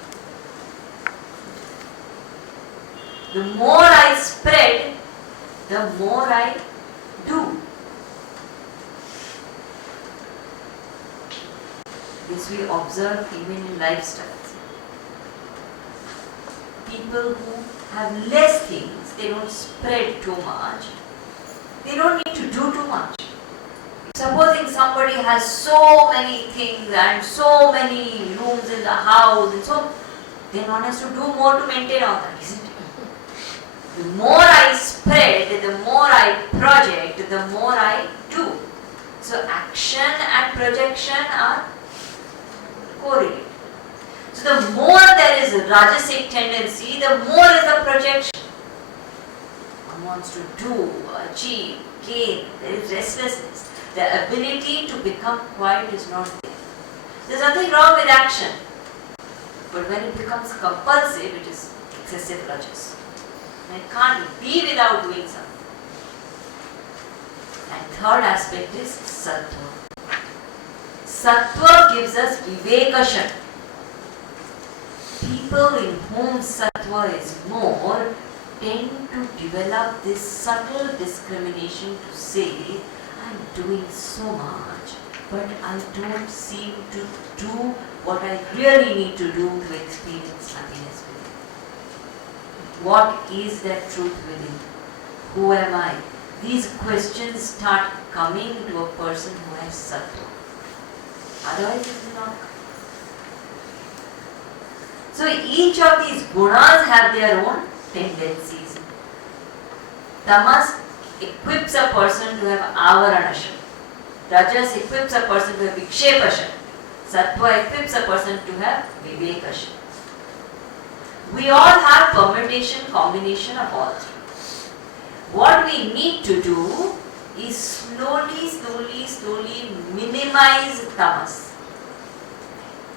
The more I spread, the more I do. This we observe even in lifestyles. People who have less things, they don't spread too much. They don't need to do too much. Supposing somebody has so many things and so many rooms in the house, and so then one has to do more to maintain all that, isn't it? The more I spread, the more I project, the more I do. So action and projection are correlated. So the more there is a rajasic tendency, the more is the projection. One wants to do, achieve, gain. There is restlessness. The ability to become quiet is not there. There is nothing wrong with action. But when it becomes compulsive, it is excessive rajas. And it can't be without doing something. And third aspect is sattva. Sattva gives us viveka shakti. People in whom sattva is more tend to develop this subtle discrimination to say, I'm doing so much, but I don't seem to do what I really need to do to experience happiness within. What is that truth within? Who am I? These questions start coming to a person who has sattva. Otherwise it will not come. So each of these gunas have their own tendencies. Tamas equips a person to have avarana shakti. Rajas equips a person to have Vikshepashan. Sattva equips a person to have Vivekashan. We all have permutation, combination of all three. What we need to do is slowly minimize tamas.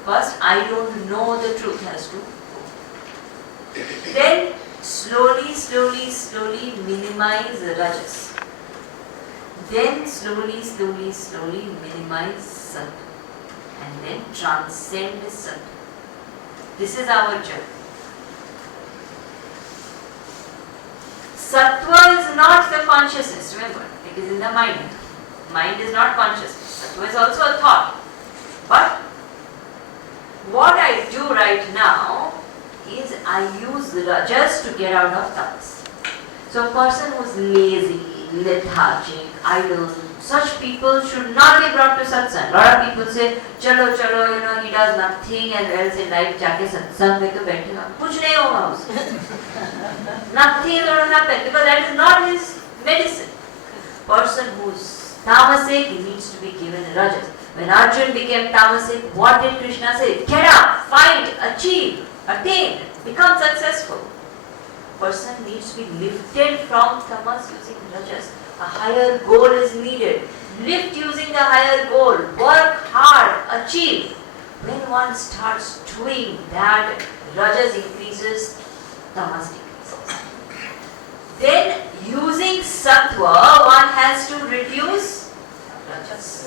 First, I don't know the truth has to go. Then, slowly minimize rajas. Then, slowly minimize sattva. And then transcend sattva. This is our journey. Sattva is not the consciousness, remember, it is in the mind. Mind is not consciousness. Sattva is also a thought. But what I do right now is I use rajas to get out of tamas. So a person who is lazy, lethargic, idle, such people should not be brought to satsang. A lot of people say, chalo, he does nothing and else in life, jaake satsang mein to baithega. Kuch nahi hoga usko. Nothing is going to happen because that is not his medicine. Person who is tamasic, he needs to be given rajas. When Arjun became tamasic, what did Krishna say? Get up, fight, achieve, attain, become successful. Person needs to be lifted from tamas using rajas. A higher goal is needed. Lift using the higher goal. Work hard, achieve. When one starts doing that, rajas increases, tamas decreases. Then using sattva, one has to reduce rajas.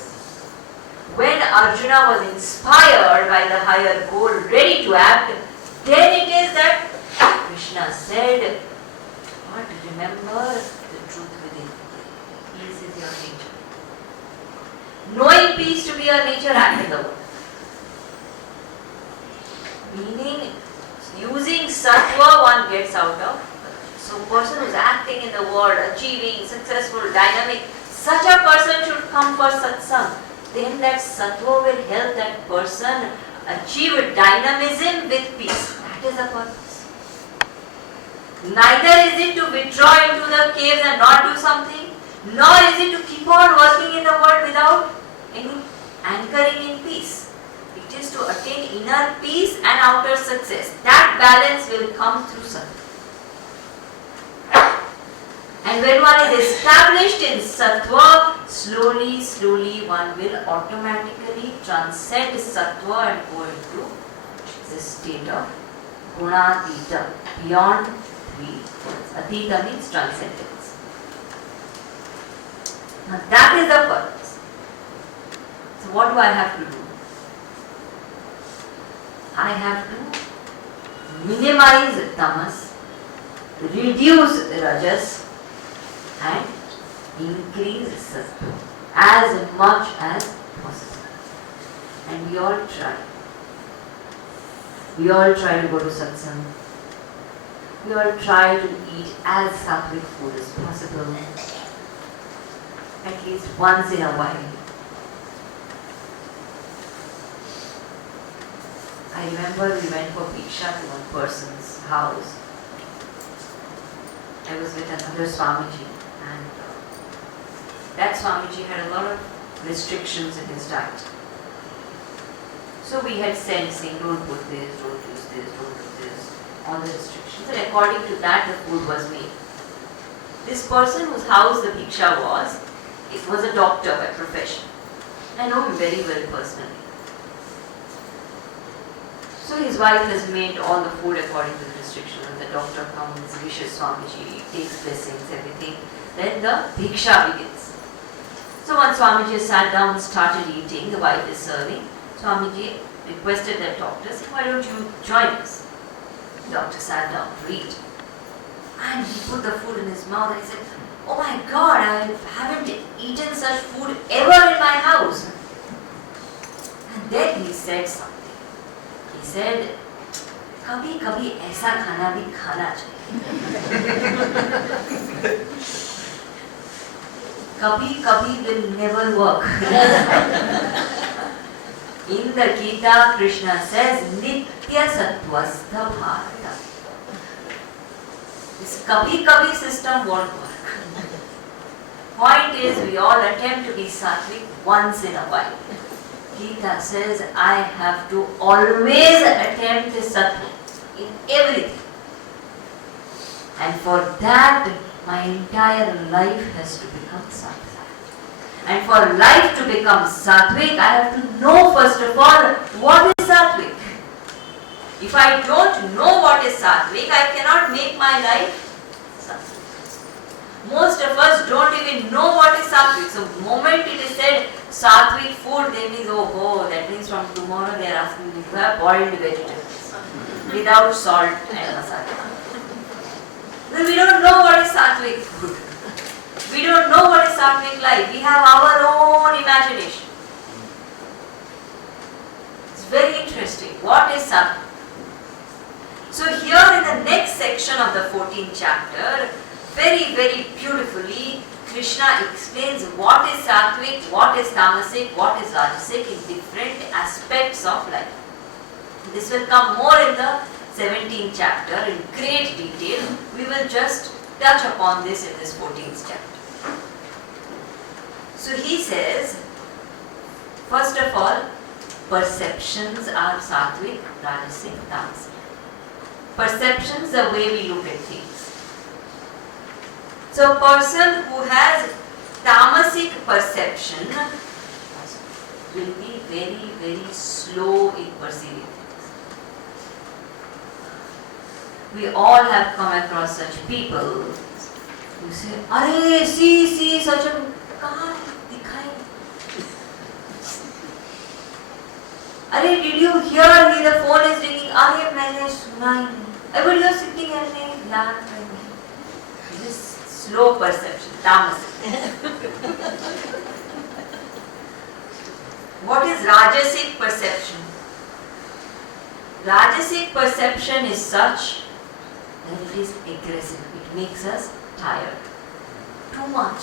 When Arjuna was inspired by the higher goal, ready to act, then it is that Krishna said, but remember the truth within. Peace is your nature. Knowing peace to be your nature, act in the world. Meaning, using sattva, one gets out of. So, person who is acting in the world, achieving, successful, dynamic, such a person should come for satsang. Then that sattva will help that person achieve dynamism with peace. That is the purpose. Neither is it to withdraw into the caves and not do something, nor is it to keep on working in the world without any anchoring in peace. It is to attain inner peace and outer success. That balance will come through sattva. And when one is established in sattva, slowly one will automatically transcend sattva and go into the state of gunatita, beyond three. Atita means transcendence. Now that is the purpose. So what do I have to do? I have to minimize tamas, reduce rajas, and increase sattva as much as possible. And we all try. We all try to go to satsang. We all try to eat as sattvic food as possible. At least once in a while. I remember we went for Bhiksha to one person's house. I was with another Swamiji. And that Swamiji had a lot of restrictions in his diet. So we had said, saying, don't put this, don't use this, don't do this, all the restrictions. And according to that, the food was made. This person whose house the Bhiksha was, it was a doctor by profession. I know him very well personally. So his wife has made all the food according to the restrictions. When the doctor comes, wishes Swamiji, takes blessings, everything. Then the Bhiksha begins. So once Swamiji sat down and started eating, the wife is serving. Swamiji requested that doctor, say, why don't you join us? The doctor sat down to eat. And he put the food in his mouth and he said, oh my God, I haven't eaten such food ever in my house. And then he said something. He said, कभी कभी ऐसा खाना भी खाना चाहिए. कभी कभी will never work. In the Gita, Krishna says, Nitya Sattvastha Bharata. This kabhi kabhi system won't work. Point is, we all attempt to be sattvic once in a while. Gita says, I have to always attempt sattvic in everything. And for that, my entire life has to become sattvic. And for life to become sattvic, I have to know first of all what is sattvic. If I don't know what is sattvic, I cannot make my life sattvic. Most of us don't even know what is sattvic. So the moment it is said sattvic food, they means, oh, that means from tomorrow they are asking me to have boiled vegetables without salt and masala. Well, we don't know what is sattvic food. We don't know what is sattvic life. We have our own imagination. It's very interesting. What is sattvic? So here in the next section of the 14th chapter, very, very beautifully, Krishna explains what is sattvic, what is tamasic, what is rajasic in different aspects of life. This will come more in the 17th chapter in great detail. We will just touch upon this in this 14th chapter. So he says, first of all, perceptions are sattvic, rajasic, tamasic. Perceptions, the way we look at things. So a person who has tamasic perception will be very, very slow in perceiving things. We all have come across such people who say, "Arey, see, such a car dikhai." Arey, did you hear the phone is ringing? Arey, maine suna hi nahi. But you are sitting and saying, "Yaar, this slow perception, tamasic." What is rajasic perception? Rajasic perception is such that it is aggressive. It makes us tired. Too much.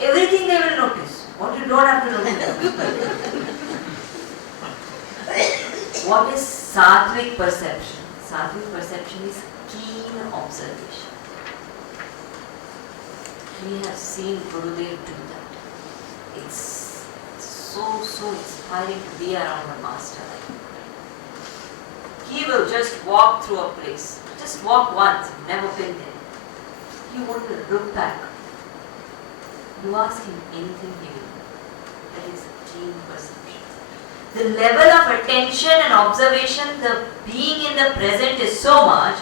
Everything they will notice. What you don't have to notice. What is sattvic perception? Sattvic perception is keen observation. We have seen Gurudev do that. It's so inspiring to be around a master. He will just walk through a place. Just walk once, never been there. He won't look back. You ask him anything, he will know. That is keen perception. The level of attention and observation, the being in the present is so much,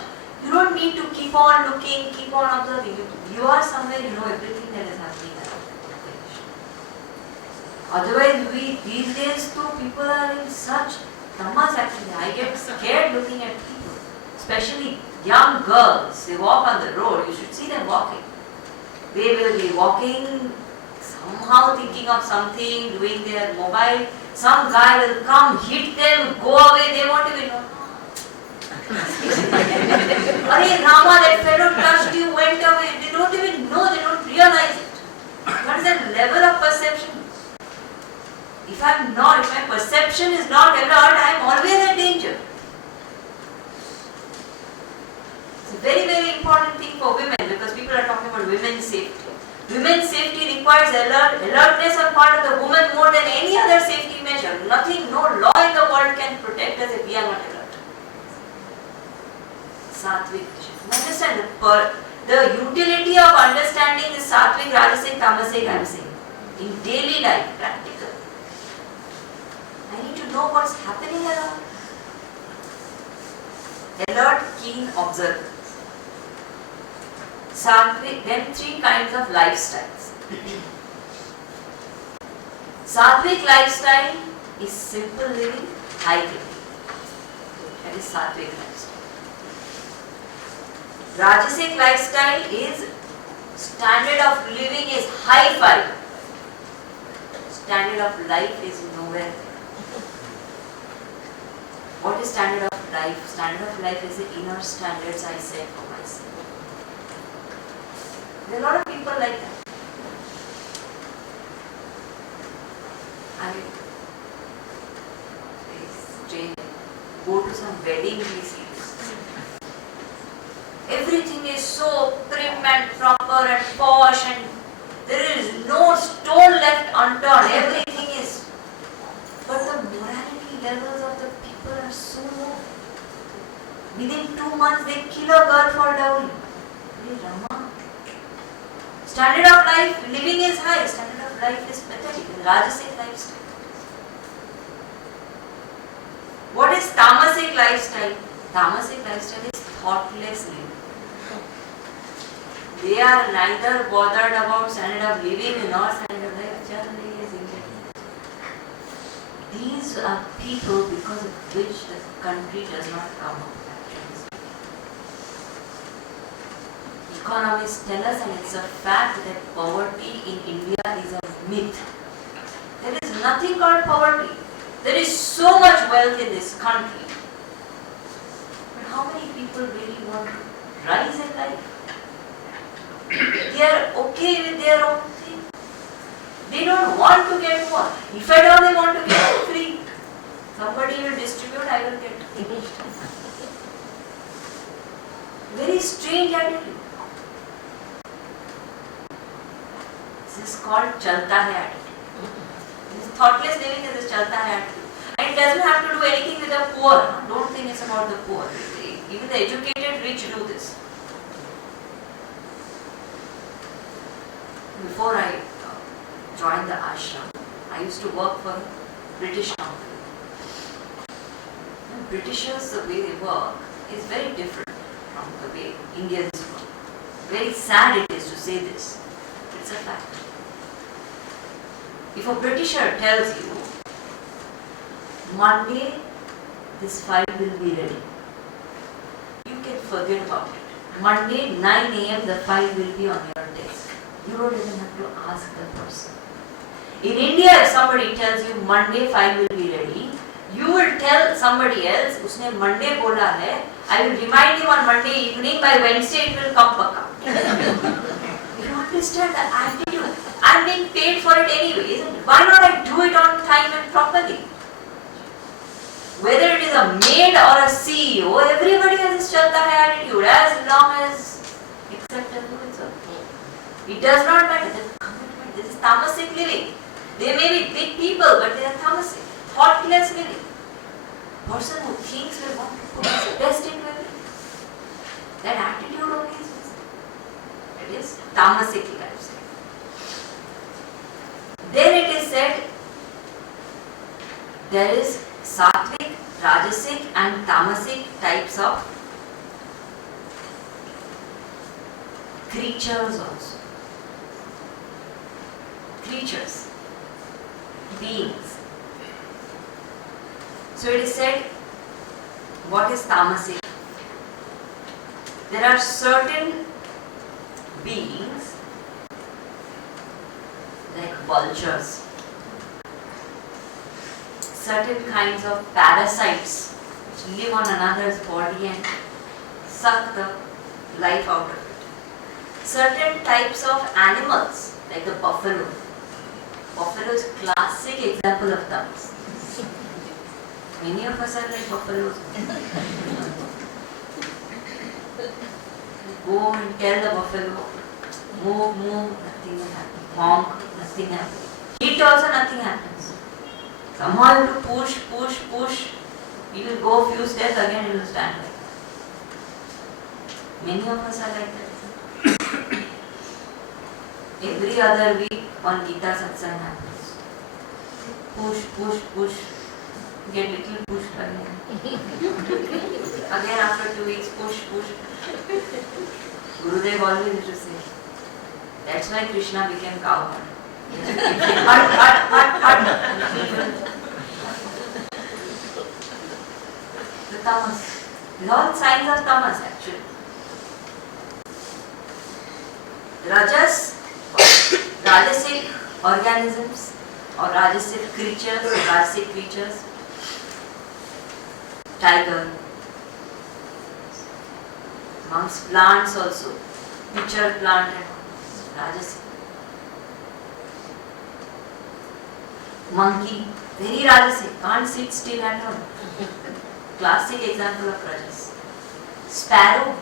you don't need to keep on looking, keep on observing. You are somewhere, you know everything that is happening around. Otherwise, these days too, people are in such tamas actually. I get scared looking at people, especially young girls. They walk on the road, you should see them walking. They will be walking, somehow thinking of something, doing their mobile. Some guy will come, hit them, go away, they won't even know. Arey Rama, that fellow touched you, went away. They don't even know, they don't realize it. What is that level of perception? If my perception is not alert, I am always in danger. It's a very, very important thing for women because people are talking about women's safety. Women's safety requires alertness on part of the woman more than any other safety measure. Nothing, no law in the world can protect us if we are not alert. Sattvic. Understand the utility of understanding this sattvic, rajasic, tamasic, I am saying. In daily life, practical. I need to know what's happening around. Alert, keen observance. Sattvic, then three kinds of lifestyles. Sattvic lifestyle is simple living, high living. That is sattvic lifestyle. Rajasic lifestyle is standard of living is high five. Standard of life is nowhere there. What is standard of life? Standard of life is the inner standards I set for myself. There are a lot of people like that. Go to some wedding, we see this. Everything is so prim and proper and posh, and There is no stone left unturned. Everything is. But the morality levels of the people are so low. Within 2 months, they kill a girl for dowry. Hey Rama. Standard of life, living is high. Standard of life is pathetic. Rajasic lifestyle. What is tamasic lifestyle? Tamasic lifestyle is thoughtless living. They are neither bothered about standard of living nor standard of life. These are people because of which the country does not come up. Economists tell us, and it's a fact, that poverty in India is a myth. There is nothing called poverty. There is so much wealth in this country. But how many people really want to rise in life? They are okay with their own thing. They don't want to get more. If at all they want to get free, somebody will distribute, I will get. Very strange attitude. This is called chalta hai attitude. This thoughtless living is a chalta hai attitude. And it doesn't have to do anything with the poor. Don't think it's about the poor. Even the educated rich do this. Before I joined the ashram, I used to work for a British company. And Britishers, the way they work is very different from the way Indians work. Very sad it is to say this. It's a fact. If a Britisher tells you, Monday this file will be ready, you can forget about it. Monday 9 a.m. the file will be on your desk. You don't even have to ask the person. In India, if somebody tells you Monday file will be ready, you will tell somebody else, उसने Monday बोला है, I will remind him on Monday evening, by Wednesday it will come पक्का. You understand the attitude? I am being paid for it anyway, isn't it? Why not I do it on time and properly? Whether it is a maid or a CEO, everybody has this chalta hai attitude, as long as acceptable is okay. It does not matter. This is tamasic living. They may be big people, but they are tamasic, thoughtless living. Person who thinks will want to put his best into everything. That attitude only is visible. It is tamasic lifestyle. Then it is said there is sattvic, rajasic and tamasic types of creatures also. Creatures, beings. So it is said, what is tamasic? There are certain beings like vultures, certain kinds of parasites which live on another's body and suck the life out of it. Certain types of animals like the buffalo. Buffalo is classic example of tamas. Many of us are like buffaloes. Go and tell the buffalo, move, nothing will happen. Honk, nothing happens. Hit also, nothing happens. Somehow you have to push. He will go a few steps, again he will stand like that. Many of us are like that. Every other week, one Gita satsang happens. Push. Get little pushed again. Again after 2 weeks, push. Gurudev always used to say, that's why Krishna became cowherd. Hut. The tamas. These are all signs of tamas actually. Rajas, rajasic organisms or rajasic creatures, tiger. Amongst plants also, pitcher plant and rajasic. Monkey, very rajasic, can't sit still at all. Classic example of rajas. Sparrow,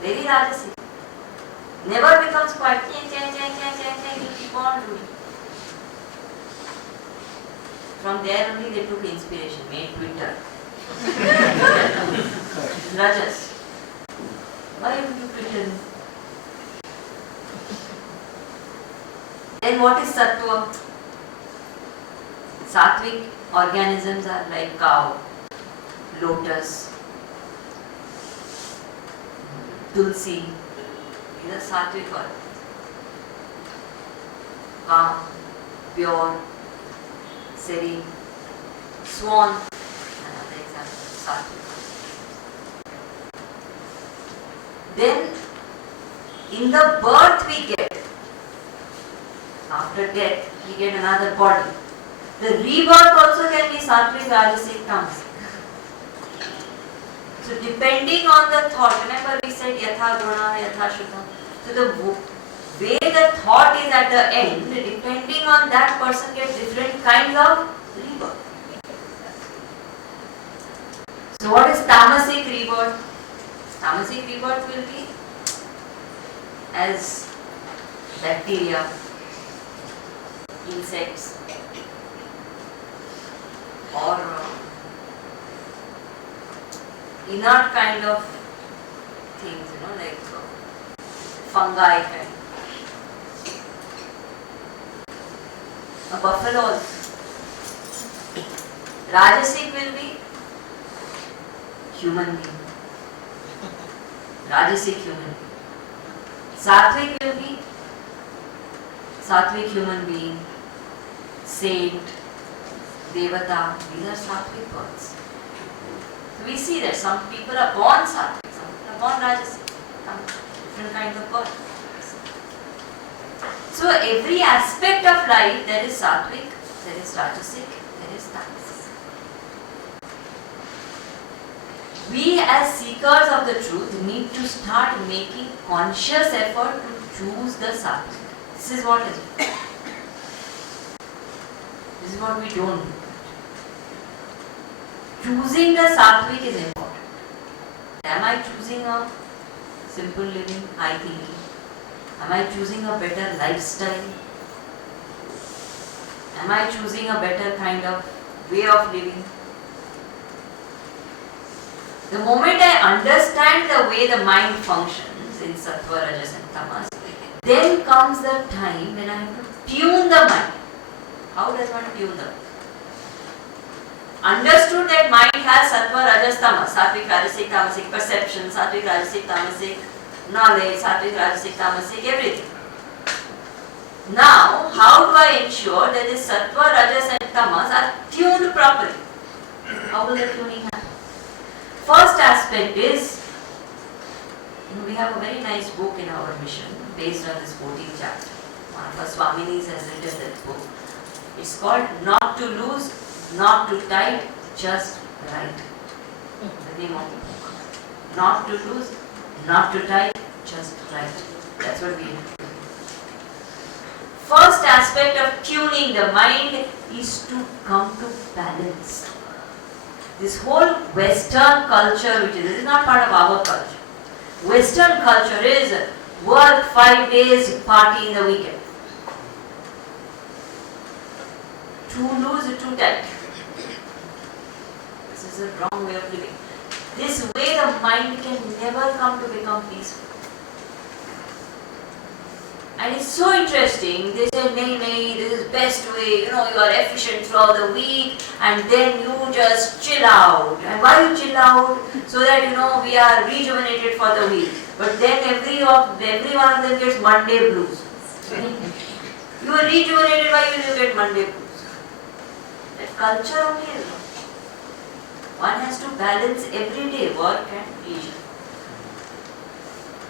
very rajasic. Never becomes quiet. You keep on doing. From there only they took inspiration, made Twitter. Rajas. Why would you Twitter? Then what is Sattva? Sattvic organisms are like cow, lotus, tulsi. These are sattvic organisms. Calm, pure, serene, swan. Another example, sattvic. Then, in the birth we get, after death, we get another body. The rebirth also can be sattvic, rajasic, tamasic. So depending on the thought, remember we said yatha guna, yatha shuddha. So the way the thought is at the end, depending on that person gets different kinds of rebirth. So what is tamasic rebirth? Tamasic rebirth will be as bacteria, insects, or inert kind of things, like fungi kind. A buffalo also. Rajasic will be human being. Rajasic human being. Sattvic will be sattvic human being, saint, devata. These are sattvic births. So we see that some people are born sattvic, some people are born rajasic. Different kinds of birth. So every aspect of life, there is sattvic, there is rajasic, there is tamasic. We as seekers of the truth need to start making conscious effort to choose the sattvic. This is what is it. This is what we don't do. Choosing the sattvic is important. Am I choosing a simple living, high thinking? Am I choosing a better lifestyle? Am I choosing a better kind of way of living? The moment I understand the way the mind functions in Sattva, Rajas and Tamas, then comes the time when I have to tune the mind. How does one tune the mind? Understood that mind has Sattva, Rajas, Tamas, Sattvic, Rajasic, Tamasic, perception, Sattvic, Rajasic, Tamasic, knowledge, Sattvic, Rajasic, Tamasic, everything. Now, how do I ensure that this Sattva, Rajas and Tamas are tuned properly? How will the tuning happen? First aspect is, we have a very nice book in our mission based on this 14th chapter. One of our Swaminis has written that book. It's called Not to Lose, Not to Tight, Just Right. The name of the book. Not to lose, not to tight, just right. That's what we have to do. First aspect of tuning the mind is to come to balance. This whole Western culture, this is not part of our culture. Western culture is work 5 days, party in the weekend. Too loose, too tight. This is a wrong way of living. This way the mind can never come to become peaceful. And it's so interesting. They say, nay, this is best way. You are efficient throughout the week, and then you just chill out. And why you chill out? So that we are rejuvenated for the week. But then every one of them gets Monday blues. You are rejuvenated. Why will you get Monday blues? That culture only is wrong. One has to balance every day, work and leisure.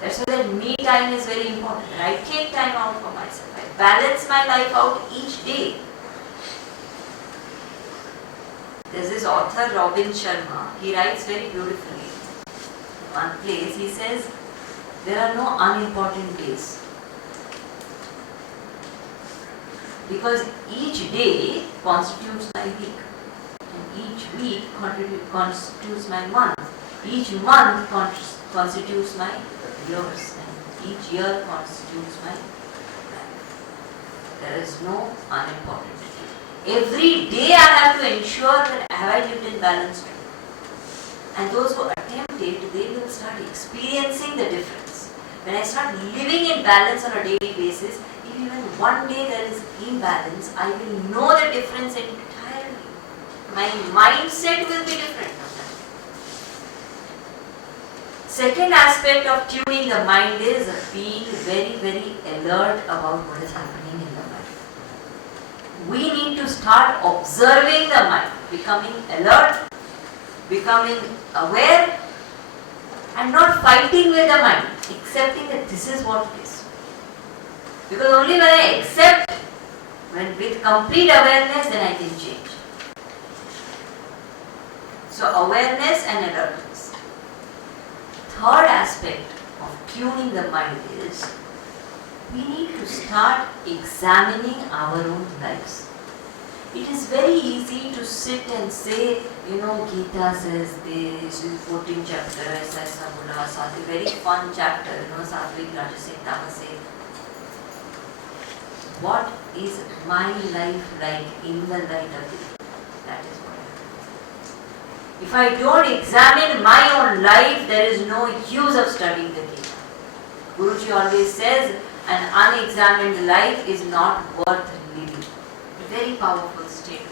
That's why that me time is very important. I take time out for myself. I balance my life out each day. There's this author, Robin Sharma. He writes very beautifully. One place he says, there are no unimportant days. Because each day constitutes my week. And each week constitutes my month. Each month constitutes my years. Each year constitutes my life. There is no unimportant day. Every day I have to ensure that have I lived in balance too. And those who attempt it, they will start experiencing the difference. When I start living in balance on a daily basis, if even one day there is imbalance, I will know the difference entirely. My mindset will be different. Second aspect of tuning the mind is being very, very alert about what is happening in the mind. We need to start observing the mind, becoming alert, becoming aware, and not fighting with the mind, accepting that this is what it is. Because only when I accept, with complete awareness, then I can change. So awareness and alertness. Third aspect of tuning the mind is we need to start examining our own lives. It is very easy to sit and say, Gita says this, 14th chapter, says Samula, Sattvic, very fun chapter, Sattvic, Rajasic, Tamasic. What is my life like in the light of it? That is what I have. If I don't examine my own life, there is no use of studying the Gita. Guruji always says, an unexamined life is not worth living. A very powerful statement.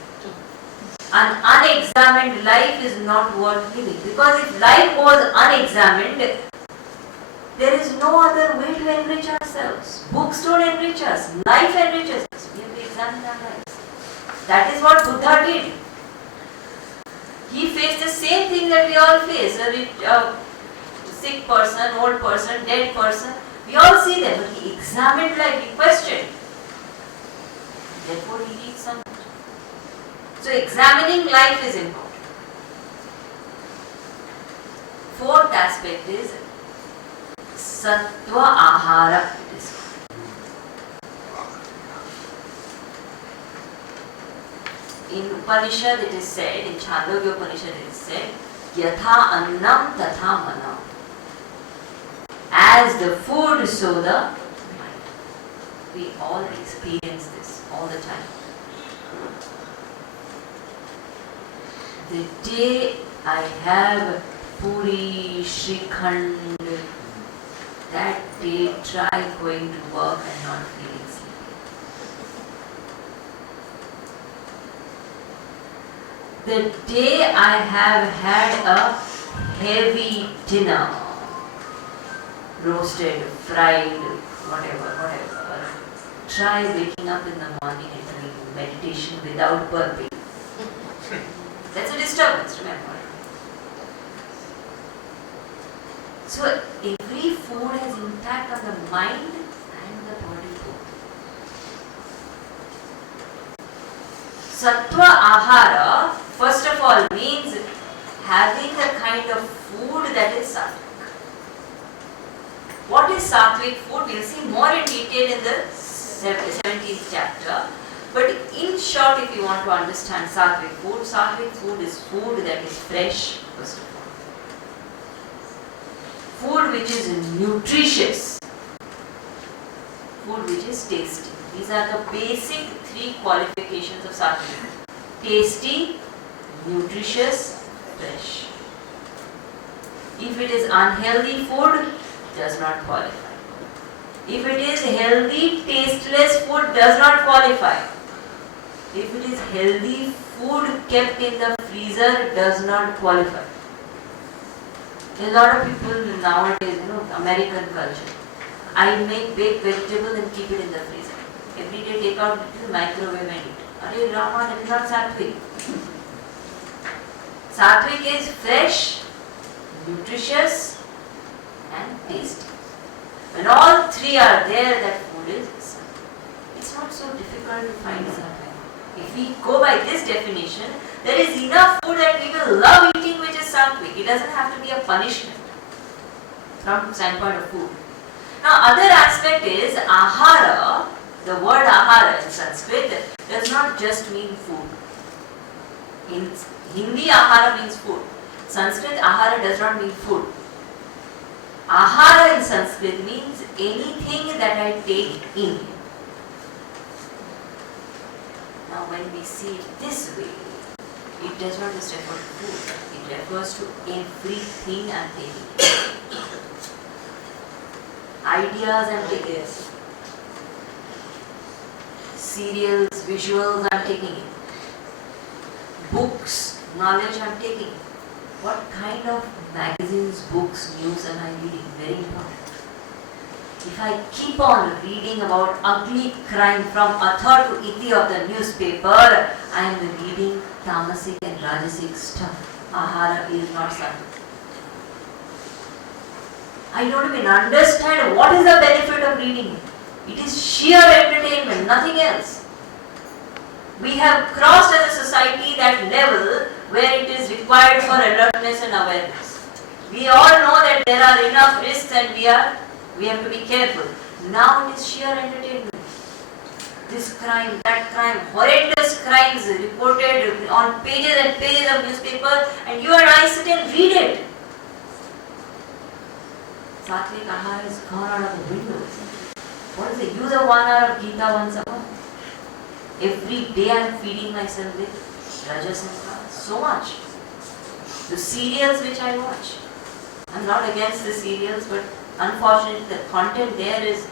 An unexamined life is not worth living. Because if life was unexamined, there is no other way to enrich ourselves. Books don't enrich us. Life enriches us. We have to examine our lives. That is what Buddha did. He faced the same thing that we all face. A sick person, old person, dead person. We all see them. But he examined life. He questioned. Therefore he reached something. So examining life is important. Fourth aspect is Sattva Ahara. In Upanishad it is said, in Chandogya Upanishad it is said, Yatha Annam Tatha Manam. As the food, so the mind. We all experience this all the time. The day I have Puri, Shrikhand, that day try going to work and not feeling sleepy. The day I have had a heavy dinner, roasted, fried, whatever, try waking up in the morning and doing meditation without burping. That's a disturbance, remember. So every food has impact on the mind and the body both. Sattva Ahara, first of all, means having the kind of food that is sattvic. What is sattvic food? We'll see more in detail in the 17th chapter. But in short, if you want to understand sattvic food is food that is fresh, first of all. Food which is nutritious. Food which is tasty. These are the basic three qualifications of sattvic. Tasty, nutritious, fresh. If it is unhealthy food, it does not qualify. If it is healthy, tasteless food, does not qualify. If it is healthy food kept in the freezer, does not qualify. A lot of people nowadays, American culture. I make baked vegetable and keep it in the freezer. Every day take out into the microwave and eat. Arey Rama, that is not sattvic. Sattvic is fresh, nutritious and tasty. When all three are there, that food is sattvic. It's not so difficult to find sattvic. If we go by this definition, there is enough food that we will love eating which is sattvic. It doesn't have to be a punishment from the standpoint of food. Now, other aspect is ahara. The word ahara in Sanskrit does not just mean food. In Hindi, ahara means food. Sanskrit, ahara does not mean food. Ahara in Sanskrit means anything that I take in. Now when we see it this way, it does not just refer to food, it refers to everything I am taking in. Ideas I am taking in. Serials, visuals I am taking in. Books, knowledge I am taking in. What kind of magazines, books, news am I reading? Very important. If I keep on reading about ugly crime from Athar to Iti of the newspaper, I am reading tamasic and rajasic stuff. Ahara is not something. I don't even understand what is the benefit of reading it. It is sheer entertainment, nothing else. We have crossed as a society that level where it is required for alertness and awareness. We all know that there are enough risks and we have to be careful. Now it is sheer entertainment. This crime, that crime, horrendous crimes reported on pages and pages of newspaper, and you and I sit and read it. Satvik Ahara is gone out of the window. What is the use of 1 hour of Gita once a month? Every day I am feeding myself with Rajas and Tamas. So much. The serials which I watch. I am not against the serials, but unfortunately the content there is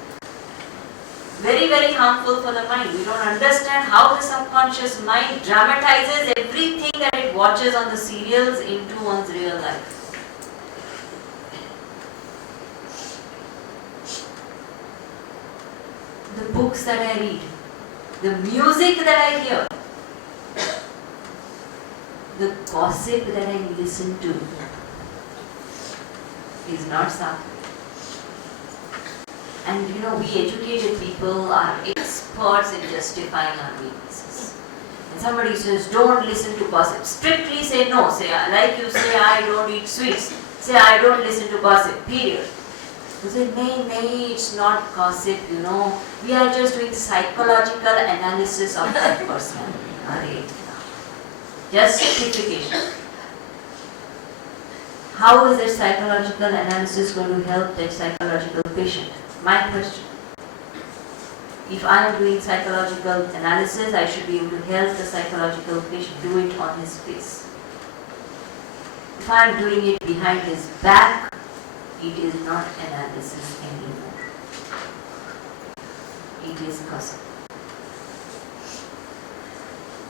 very, very harmful for the mind. We don't understand how the subconscious mind dramatizes everything that it watches on the serials into one's real life. The books that I read, the music that I hear, the gossip that I listen to is not sattvic. And we educated people are experts in justifying our weaknesses. And somebody says, don't listen to gossip. Strictly say no. Say, like you say, I don't eat sweets. Say, I don't listen to gossip. Period. You say, nay, it's not gossip, We are just doing psychological analysis of that person. Justification. How is that psychological analysis going to help that psychological patient? My question. If I am doing psychological analysis, I should be able to help the psychological patient do it on his face. If I am doing it behind his back, it is not analysis anymore. It is gossip.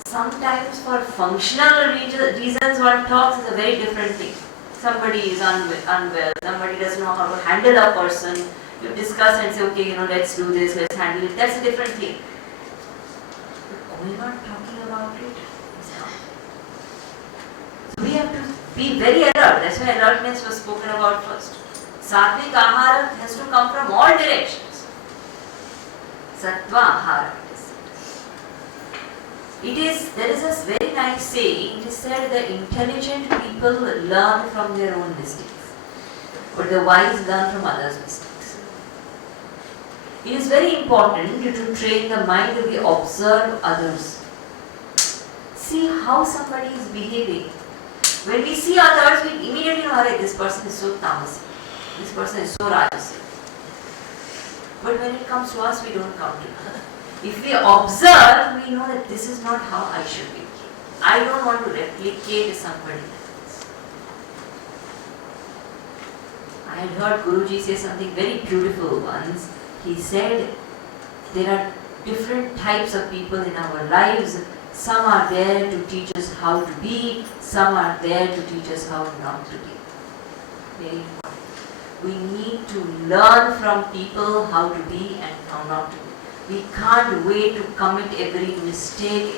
Sometimes for functional reasons one talks is a very different thing. Somebody is unwell, somebody doesn't know how to handle a person. You discuss and say, okay, let's do this, let's handle it. That's a different thing. But we're not talking about it. So we have to be very alert. That's why alertness was spoken about first. Satvik Ahara has to come from all directions. Sattva Ahara. There is a very nice saying. It is said that intelligent people learn from their own mistakes, but the wise learn from others' mistakes. It is very important to train the mind to observe others. See how somebody is behaving. When we see others, we immediately know, this person is so tamasic, this person is so rajasic. But when it comes to us, we don't come to it. If we observe, we know that this is not how I should be. I don't want to replicate somebody else. I had heard Guruji say something very beautiful once. He said, there are different types of people in our lives. Some are there to teach us how to be, some are there to teach us how not to be. Very important. We need to learn from people how to be and how not to be. We can't wait to commit every mistake,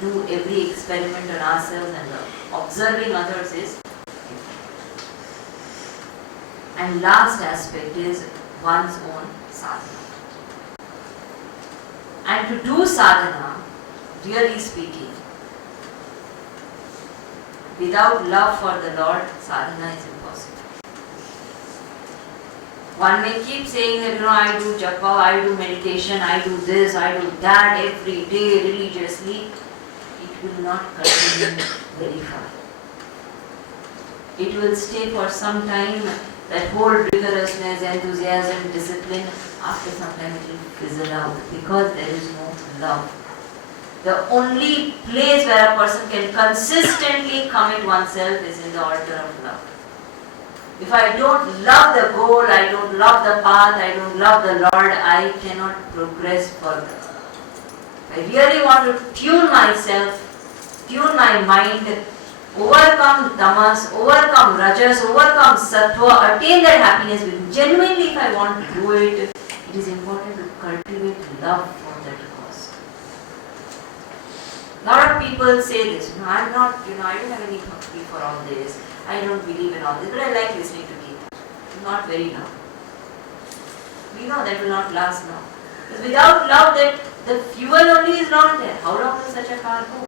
do every experiment on ourselves and observing others is. And last aspect is one's own sadhana. And to do sadhana, really speaking, without love for the Lord, sadhana is impossible. One may keep saying that, I do japa, I do meditation, I do this, I do that every day religiously. It will not continue very far. It will stay for some time. that whole rigorousness, enthusiasm, discipline, after some time it will fizzle out because there is no love. The only place where a person can consistently commit oneself is in the altar of love. If I don't love the goal, I don't love the path, I don't love the Lord, I cannot progress further. I really want to tune myself, tune my mind, overcome tamas, overcome rajas, overcome sattva, attain that happiness. Genuinely, if I want to do it, it is important to cultivate love for that cause. A lot of people say this, I don't have any bhakti for all this, I don't believe in all this, but I like listening to Gita. Not very long. We know that will not last long. Because without love, that the fuel only is not there. How long will such a car go?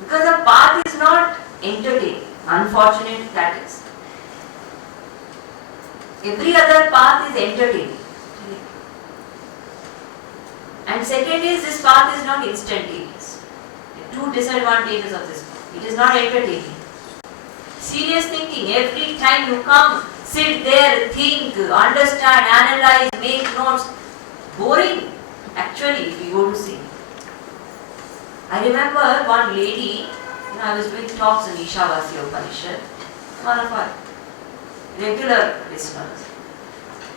Because the path is not entertaining. Unfortunate that is. Every other path is entertaining. And second is, this path is not instantaneous. The two disadvantages of this path. It is not entertaining. Serious thinking, every time you come, sit there, think, understand, analyze, make notes. Boring, actually, if you go to sing. I remember one lady, I was doing talks in Ishavasya Upanishad, one of our regular listeners.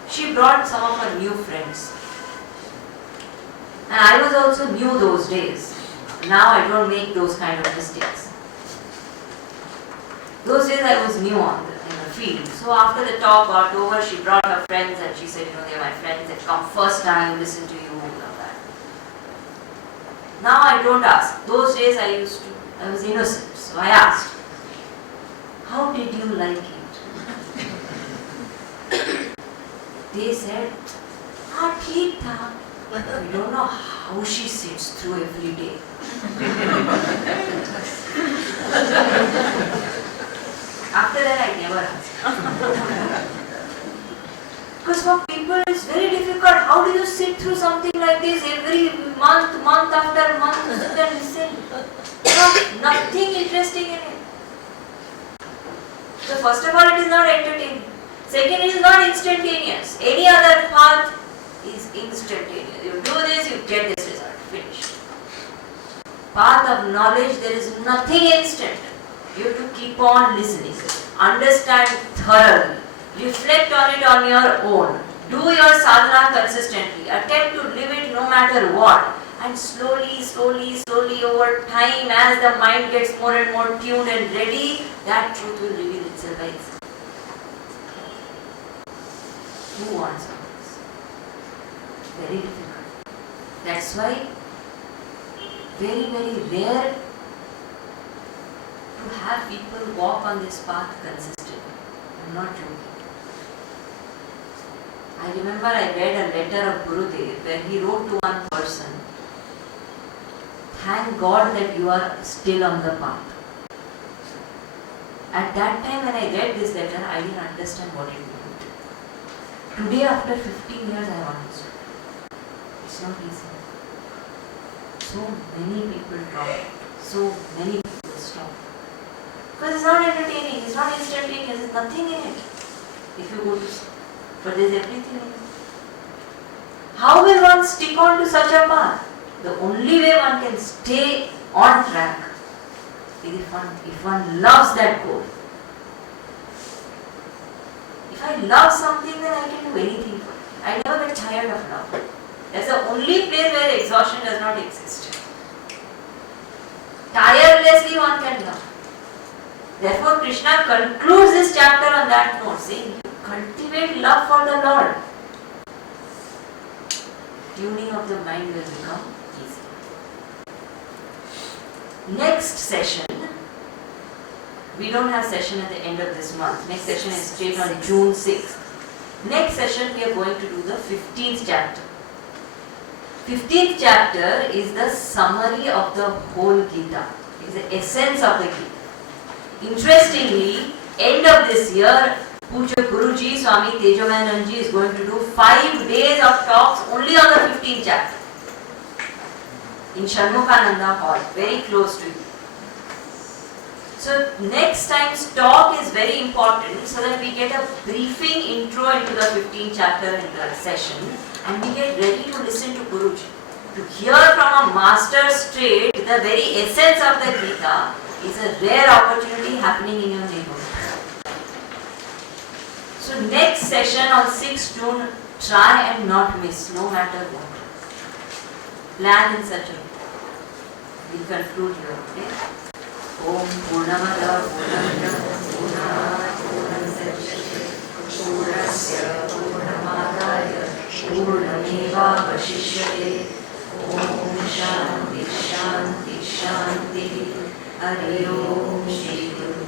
She brought some of her new friends. And I was also new those days. Now I don't make those kind of mistakes. Those days I was new in the field. So after the talk got over, she brought her friends and she said, they're my friends that come first time, listen to you, and all that. Now I don't ask. Those days I was innocent. So I asked, how did you like it? They said, theek tha. We don't know how she sits through every day. After that, I never asked. Because for people, it's very difficult. How do you sit through something like this every month after month, sit and listen? Nothing interesting in it. So first of all, it is not entertaining. Second, it is not instantaneous. Any other path is instantaneous. You do this, you get this result. Finished. Path of knowledge, there is nothing instant. You have to keep on listening. Understand thoroughly. Reflect on it on your own. Do your sadhana consistently. Attempt to live it no matter what. And slowly over time, as the mind gets more and more tuned and ready, that truth will reveal itself by itself. Who wants all this? Very difficult. That's why very rare to have people walk on this path consistently. I'm not joking. I remember I read a letter of Gurudev where he wrote to one person, thank God that you are still on the path. At that time when I read this letter, I didn't understand what it meant. Today after 15 years I have understood. It's not easy. So many people drop out. So many people stop. Because it's not entertaining, it's not instantaneous, there's nothing in it. If you go to see. But there's everything in it. How will one stick on to such a path? The only way one can stay on track is if one loves that goal. If I love something, then I can do anything for it. I never get tired of love. That's the only place where exhaustion does not exist. Tirelessly one can love. Therefore, Krishna concludes this chapter on that note, saying, cultivate love for the Lord. Tuning of the mind will become easy. Next session, we don't have session at the end of this month. Next session is straight on June 6th. Next session we are going to do the 15th chapter. 15th chapter is the summary of the whole Gita. It is the essence of the Gita. Interestingly, end of this year, Pujya Guruji Swami Tejomayananji is going to do 5 days of talks only on the 15th chapter in Shanmukhananda Hall, very close to you. So next time's talk is very important so that we get a briefing intro into the 15th chapter in the session and we get ready to listen to Guruji. To hear from a master straight the very essence of the Gita is a rare opportunity happening in your neighborhood. So next session on 6th June, try and not miss, no matter what. Plan in such a way. We'll conclude here, okay? Om Purnamada Purnamida Purnat Purnamudachyate Purnasya Purnamadaya Purnameva Vashishyate Om Shanti Shanti Shanti Hari Om Shri Guru